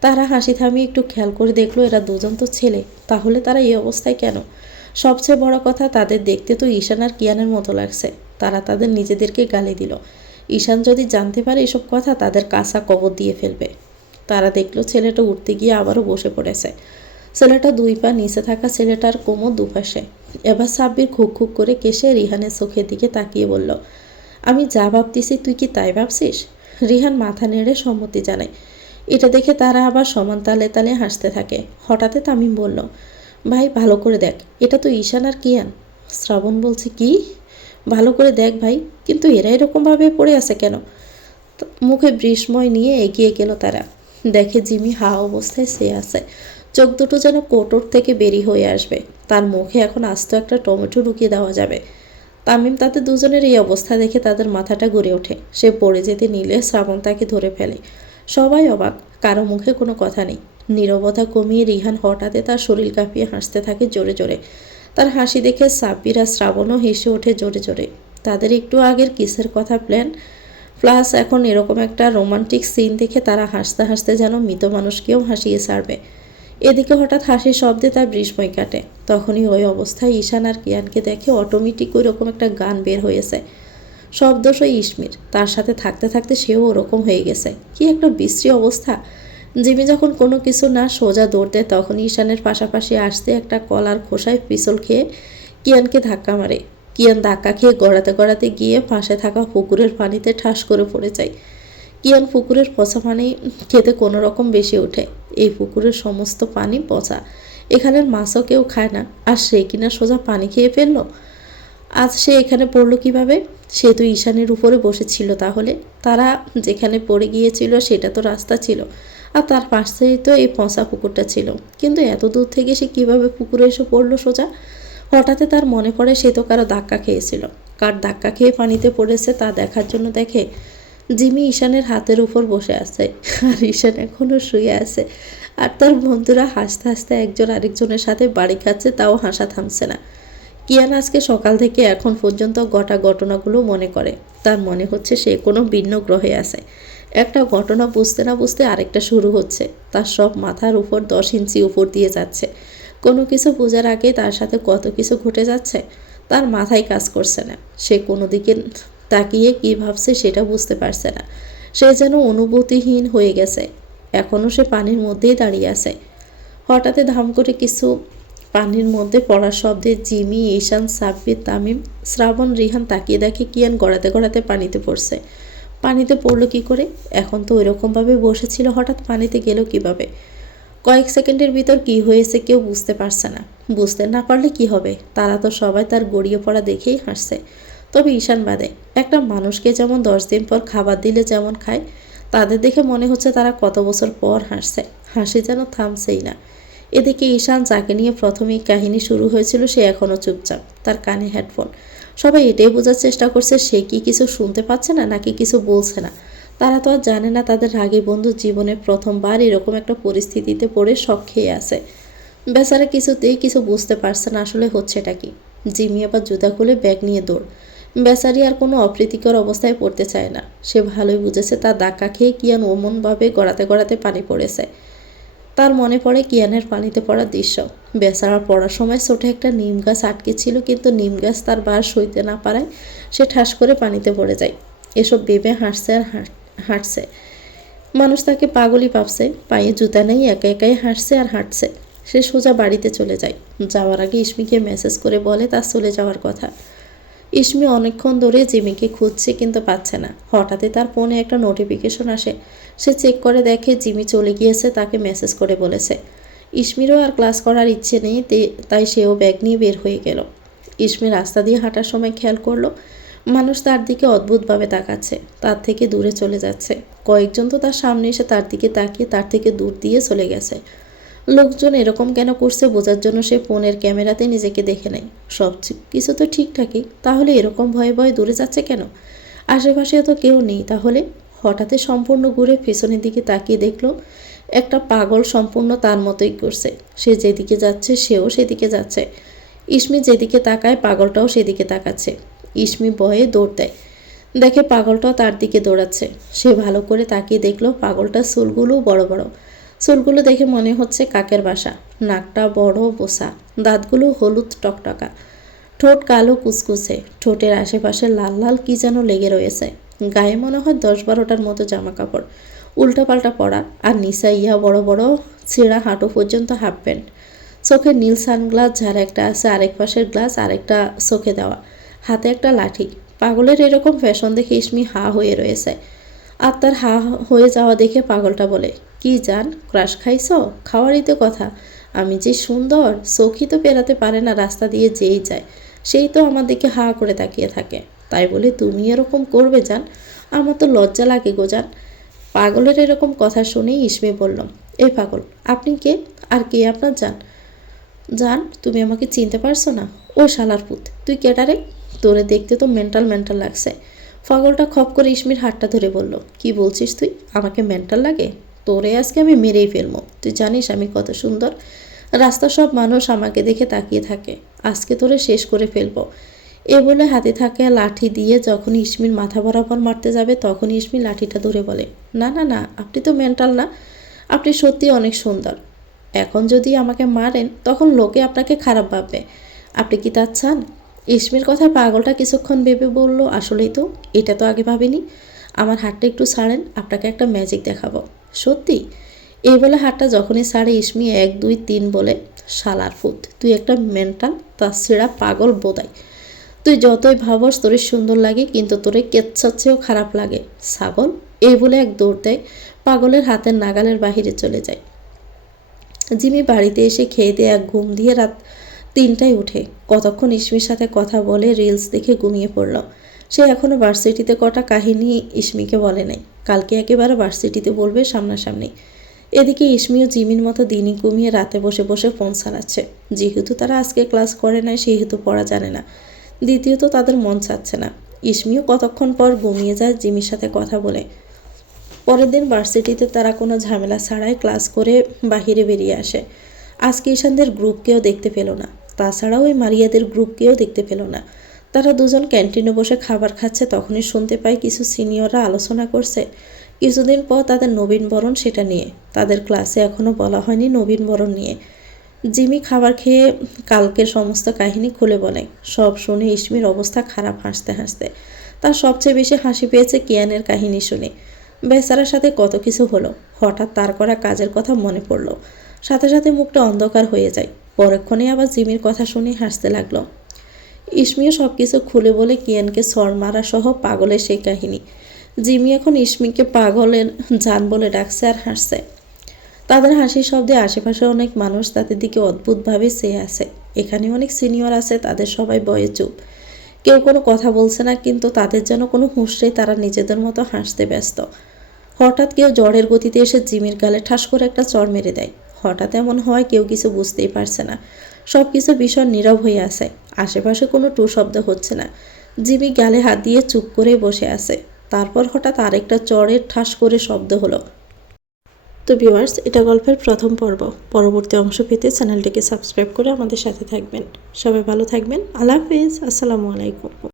তারা হাসি থামিয়ে একটু খেয়াল করে দেখলো এরা দুজন তো ছেলে, তাহলে তারা এই অবস্থায় কেন? সবচেয়ে বড় কথা, তাদের দেখতে তো ঈশান আর কিয়ানের মতো লাগছে। তারা তাদের নিজেদেরকে গালি দিল। ঈশান যদি জানতে পারে এসব কথা তাদের কাঁচা কবর দিয়ে ফেলবে। তারা দেখলো ছেলেটা উঠতে গিয়ে আবারও বসে পড়েছে। ছেলেটা দুই পা নিচে থাকা ছেলেটার কোমর দুপাশে। এবার সাব্বির খুক খুক করে কেশে রিহানের চোখের দিকে তাকিয়ে বলল, আমি যা ভাবতেছি তুই কি তাই ভাবছিস? রিহান মাথা নেড়ে সম্মতি জানায়। এটা দেখে তারা আবার সমান তালে তালে হাসতে থাকে। হঠাৎ তামিম বলল, ভাই ভালো করে দেখ, এটা তো ঈশান আর কিয়ান। শ্রাবণ বলছে, কি? ভালো করে দেখ ভাই, কিন্তু এরা এরকমভাবে পড়ে আছে কেন? মুখে বিস্ময় নিয়ে এগিয়ে গেল তারা। দেখে জিমি হা অবস্থায় সে আছে, চোখ দুটো যেন কোটর থেকে বেরিয়ে হয়ে আসবে। তার মুখে এখন আস্ত একটা টমেটো ঢুকিয়ে দেওয়া যাবে। তামিম তাদের দুজনের এই অবস্থা দেখে তাদের মাথাটা ঘুরে ওঠে। সে পড়ে যেতে নিলে শ্রাবণ তাকে ধরে ফেলে। সবাই অবাক, কারো মুখে কোনো কথা নেই। নীরবতা কমিয়ে রিহান হঠাৎ তার শরীর কাঁপিয়ে হাসতে থাকে জোরে জোরে। তার হাসি দেখে সাব্বির আর শ্রাবণও হেসে ওঠে জোরে জোরে। তাদের একটু আগের কিসের কথা প্ল্যান প্লাস এখন এরকম একটা রোমান্টিক সিন দেখে তারা হাসতে হাসতে যেন মৃত মানুষকেও হাসিয়ে ছাড়বে। এদিকে হঠাৎ হাসির শব্দে তার বিস্ময় কাটে। তখনই ওই অবস্থায় ঈশান আর কিয়ানকে দেখে অটোমেটিক ওই রকম একটা গান বের হয়েছে। সব দোষ ওই ইসমির, তার সাথে থাকতে থাকতে সেও ওরকম হয়ে গেছে। কি একটা বিশ্রী অবস্থা। জিমি যখন কোনো কিছু না সোজা দৌড় দেয়, তখন ঈশানের পাশাপাশি আসতে একটা কলার খোসায় পিছল খেয়ে কিয়ানকে ধাক্কা মারে। কিয়ান ধাক্কা খেয়ে গড়াতে গড়াতে গিয়ে পাশে থাকা পুকুরের পানিতে ঠাস করে পড়ে যায়। কিয়ান পুকুরের পচা পানি খেতে কোনো রকম বেশি ওঠে। এই পুকুরের সমস্ত পানি পচা, এখানের মাছও কেউ খায় না, আর সে কিনা সোজা পানি খেয়ে ফেললো। আজ সে এখানে পড়লো কিভাবে? সে তো ঈশানের উপরে বসেছিল, তাহলে তারা যেখানে পড়ে গিয়েছিল সেটা তো রাস্তা ছিল, আর তার পাশেই তো এই পচা পুকুরটা ছিল। কিন্তু এত দূর থেকে সে কিভাবে পুকুরে এসে পড়লো সোজা? হঠাৎ তার মনে পড়ে সে তো কারো ধাক্কা খেয়েছিল। কার ধাক্কা খেয়ে পানিতে পড়েছে তা দেখার জন্য দেখে জিমি ঈশানের হাতের উপর বসে আছে, আর ঈশান এখনও শুয়ে আছে। আর তার বন্ধুরা হাসতে হাসতে একজন আরেকজনের সাথে বাড়ি খাচ্ছে, তাও হাসা থামছে না। কিয়ান আজকে সকাল থেকে এখন পর্যন্ত ঘটা ঘটনাগুলো মনে করে। তার মনে হচ্ছে সে কোনো ভিন্ন গ্রহে আছে। একটা ঘটনা বুঝতে না বুঝতে আরেকটা শুরু হচ্ছে। তার সব মাথার উপর 10 ইঞ্চি উপর দিয়ে যাচ্ছে। কোনো কিছু বোঝার আগে তার সাথে কত কিছু ঘটে যাচ্ছে তার মাথায় কাজ করছে না। সে কোনো দিকে তাকিয়ে কী ভাবছে সেটা বুঝতে পারছে না। সে যেন অনুভূতিহীন হয়ে গেছে। এখনও সে পানির মধ্যেই দাঁড়িয়ে আছে। হঠাৎ ধাম করে কিছু পানির মধ্যে পড়ার শব্দে জিমি, ঈশান, সাব্বির, তামিম, শ্রাবণ, রিহান তাকিয়ে দেখে কিয়ান গড়াতে গড়াতে পানিতে পড়ছে। পানিতে পড়লো কি করে? এখন তো ওইরকমভাবে বসেছিল, হঠাৎ পানিতে গেল কিভাবে? কয়েক সেকেন্ডের ভিতর কি হয়েছে কেউ বুঝতে পারছে না। বুঝতে না পারলে কি হবে, তারা তো সবাই তার গড়িয়ে পড়া দেখেই হাসছে। তবে ঈশান বাদে। একটা মানুষকে যেমন 10 দিন পর খাবার দিলে যেমন খায়, তাদের দেখে মনে হচ্ছে তারা কত বছর পর হাসছে। হাসি যেন থামছেই না। এদিকে ঈশান, যাকে নিয়ে প্রথমেই কাহিনী শুরু হয়েছিল, সে এখনও চুপচাপ, তার কানে হেডফোন। সবাই এটাই বোঝার চেষ্টা করছে সে কি কিছু শুনতে পাচ্ছে না নাকি কিছু বলছে না। তারা তো আর জানে না তাদের রাগী বন্ধু জীবনে প্রথমবার এরকম একটা পরিস্থিতিতে পড়ে শক খেয়ে আছে। বেচারা কিছুতেই কিছু বুঝতে পারছে না আসলে হচ্ছেটা কি। জিমি আবার জুতা খুলে ব্যাগ নিয়ে দৌড়। বেচারি আর কোনো অপ্রীতিকর অবস্থায় পড়তে চায় না। সে ভালোই বুঝেছে তার ধাক্কা খেয়ে কিয়ান ওমনভাবে গড়াতে গড়াতে পানি পড়েছে। তার মনে পড়ে কিয়ানের পানিতে পড়ার দৃশ্য। বেচারার পড়ার সময় ছোট একটা নিম গাছ আটকে ছিল, কিন্তু নিম গাছ তার ভার সইতে না পারায় সে ঠাস করে পানিতে পড়ে যায়। এসব ভেবে হাসছে আর হাঁটছে। মানুষ তাকে পাগলই ভাবছে। পায়ে জুতা নেই, একা একাই হাঁটছে আর হাঁটছে। সে সোজা বাড়িতে চলে যায়। যাওয়ার আগে ইসমিকে মেসেজ করে বলে তার চলে যাওয়ার কথা। ইসমি অনেকক্ষণ ধরে জিমিকে খুঁজছে কিন্তু পাচ্ছে না। হঠাৎই তার ফোনে একটা নোটিফিকেশন আসে। সে চেক করে দেখে জিমি চলে গিয়েছে, তাকে মেসেজ করে বলেছে। ইসমিরও আর ক্লাস করার ইচ্ছে নেই, তাই সেও ব্যাগ নিয়ে বের হয়ে গেল। ইসমি রাস্তা দিয়ে হাঁটার সময় খেয়াল করলো মানুষ তার দিকে অদ্ভুতভাবে তাকাচ্ছে, তার থেকে দূরে চলে যাচ্ছে। কয়েকজন তো তার সামনে এসে তার দিকে তাকিয়ে তার থেকে দূর দিয়ে চলে গেছে। লোকজন এরকম কেন করছে বোঝার জন্য সে ফোনের ক্যামেরাতে নিজেকে দেখে নেয়। সব কিছু তো ঠিকঠাকই, তাহলে এরকম ভয়ে ভয়ে দূরে যাচ্ছে কেন? আশেপাশে তো কেউ নেই তাহলে? হঠাৎই সম্পূর্ণ ঘুরে পেছনের দিকে তাকিয়ে দেখলো একটা পাগল সম্পূর্ণ তার মতোই করছে। সে যেদিকে যাচ্ছে সেও সেদিকে যাচ্ছে। ইসমি যেদিকে তাকায় পাগলটাও সেদিকে তাকাচ্ছে। ইসমি ভয়ে দৌড় দেয়, দেখে পাগলটাও তার দিকে দৌড়াচ্ছে। সে ভালো করে তাকিয়ে দেখলো পাগলটার চুলগুলো বড় বড়। চুলগুলো দেখে মনে হচ্ছে কাকের বাসা। নাকটা বড় বোসা, দাঁতগুলো হলুদ টকটকা, ঠোঁট কালো কুচকুচে, ঠোঁটের আশেপাশে লাল লাল কি যেন লেগে রয়েছে। গায়ে মনে হয় 10-12টার মতো জামা কাপড় উল্টাপাল্টা পরা, আর নিচা ইয়া বড় বড় ছেঁড়া হাঁটু পর্যন্ত হাফ প্যান্ট। চোখে নীল সানগ্লাস, যার একটা আছে আরেক পাশের গ্লাস, আরেকটা চোখে দেওয়া, হাতে একটা লাঠি। পাগলের এরকম ফ্যাশন দেখে ইসমি হা হয়ে রয়েছে। আর তার হা হয়ে যাওয়া দেখে পাগলটা বলে, কি জান, ক্রাশ খাইছ? খাওয়ারই তো কথা। আমি যে সুন্দর, চোখই তো পেরাতে পারে না রাস্তা দিয়ে যেই যায়, সেই তো আমার দিকে হা করে তাকিয়ে থাকে। তাই বলে তুমি এরকম করবে জান? আমার তো লজ্জা লাগে গো জান। পাগলের এরকম কথা শুনেই ইসমি বলল, এই পাগল, আপনি কে? আর কে আপনার জান? জান, তুমি আমাকে চিনতে পারছো না? ও শালার পুত, তুই কেটারে? তোরে দেখতে তো মেন্টাল মেন্টাল লাগছে। পাগলটা খপ করে ইসমির হাতটা ধরে বলল, কি বলছিস তুই? আমাকে মেন্টাল লাগে? তোরে আজকে আমি মেরেই ফেলবো। তুই জানিস আমি কত সুন্দর? রাস্তার সব মানুষ আমাকে দেখে তাকিয়ে থাকে। আজকে তোরে শেষ করে ফেলবো। এ বলে হাতে থাকা লাঠি দিয়ে যখন ইসমির মাথা বরাবর মারতে যাবে তখন ইসমি লাঠিটা ধরে বলে, না না না, আপনি তো মেন্টাল না, আপনি সত্যি অনেক সুন্দর। এখন যদি আমাকে মারেন তখন লোকে আপনাকে খারাপ ভাববে। আপনি কি তা চান? ইসমির কথা পাগলটা কিছুক্ষণ ভেবে বলল, আসলেই তো, এটা তো আগে ভাবিনি। আমার হাতটা একটু ছাড়েন, আপনাকে একটা ম্যাজিক দেখাবো। সত্যি? এই বলে হাতটা যখনই ছাড়ে ইসমি 1 2 3 বলে, শালার ফুত, তুই একটা মেন্টাল, তা ছেঁড়া পাগল বোধাই। তুই যতই ভাবস তোরে সুন্দর লাগে, কিন্তু তোরে কেচ্ছার চেয়েও খারাপ লাগে ছাগল। এই বলে এক দৌড় দেয়, পাগলের হাতের নাগালের বাহিরে চলে যায়। জিমি বাড়িতে এসে খেয়ে দিয়ে এক ঘুম দিয়ে রাত 3টায় উঠে কতক্ষণ ইসমির সাথে কথা বলে রিলস দেখে ঘুমিয়ে পড়ল। সে এখনও ভার্সিটিতে কটা কাহিনী ইসমিকে বলে নাই, কালকে একেবারে ভার্সিটিতে বলবে সামনাসামনি। এদিকে ইসমিও জিমির মতো দিনই ঘুমিয়ে রাতে বসে বসে ফোন চালাচ্ছে। যেহেতু তারা আজকে ক্লাস করে নাই সেহেতু পড়া জানে না, দ্বিতীয়ত তাদের মন চাচ্ছে না। ইসমিও কতক্ষণ পর ঘুমিয়ে যায় জিমির সাথে কথা বলে। পরের দিন ভার্সিটিতে তারা কোনো ঝামেলা ছাড়াই ক্লাস করে বাহিরে বেরিয়ে আসে। আজকে ঈশানদের গ্রুপকেও দেখতে পেল না, তাছাড়াও ওই মারিয়াদের গ্রুপকেও দেখতে পেল না। তারা দুজন ক্যান্টিনে বসে খাবার খাচ্ছে, তখনই শুনতে পায় কিছু সিনিয়ররা আলোচনা করছে কিছুদিন পর তাদের নবীনবরণ সেটা নিয়ে। তাদের ক্লাসে এখনও বলা হয়নি নবীনবরণ নিয়ে। জিমি খাবার খেয়ে কালকের সমস্ত কাহিনী খুলে বলে। সব শুনে ইসমির অবস্থা খারাপ হাসতে হাসতে। তার সবচেয়ে বেশি হাসি পেয়েছে কিয়ানের কাহিনী শুনে। বেচারার সাথে কত কিছু হলো, হঠাৎ তার করা কাজের কথা মনে পড়ল। সাথে সাথে মুখটা অন্ধকার হয়ে যায়। পরক্ষণে আবার জিমির কথা শুনে হাসতে লাগলো। ইসমিও সব কিছু খুলে বলে কিয়ানকে সর মারা সহ পাগলের সেই কাহিনী। জিমি এখন ইসমিকে পাগলের জান বলে ডাকছে আর হাসছে। তাদের হাসির শব্দে আশেপাশে অনেক মানুষ তাদের দিকে অদ্ভুতভাবে চেয়ে আছে। এখানে অনেক সিনিয়র আছে, তাদের সবাই বয়ে চুপ, কেউ কোনো কথা বলছে না, কিন্তু তাদের যেন কোনো হুঁশ নেই, তারা নিজেদের মতো হাসতে ব্যস্ত। হঠাৎ কেউ ঝড়ের গতিতে এসে জিমির গালে ঠাস করে একটা চড় মেরে দেয়। হঠাৎ এমন হয় কেউ কিছু বুঝতেই পারছে না, সব কিছু ভীষণ নীরব হয়ে আছে। আশেপাশে কোনো টু শব্দ হচ্ছে না। জিমি গালে হাত দিয়ে চুপ করে বসে আছে। তারপর হঠাৎ আরেকটা চড়ের ঠাস করে শব্দ হলো। তো ভিউয়ার্স, এটা গল্পের প্রথম পর্ব। পরবর্তী অংশ পেতে চ্যানেলটিকে সাবস্ক্রাইব করে আমাদের সাথে থাকবেন। সবাই ভালো থাকবেন। আল্লাহ হাফেজ। আসসালামু আলাইকুম।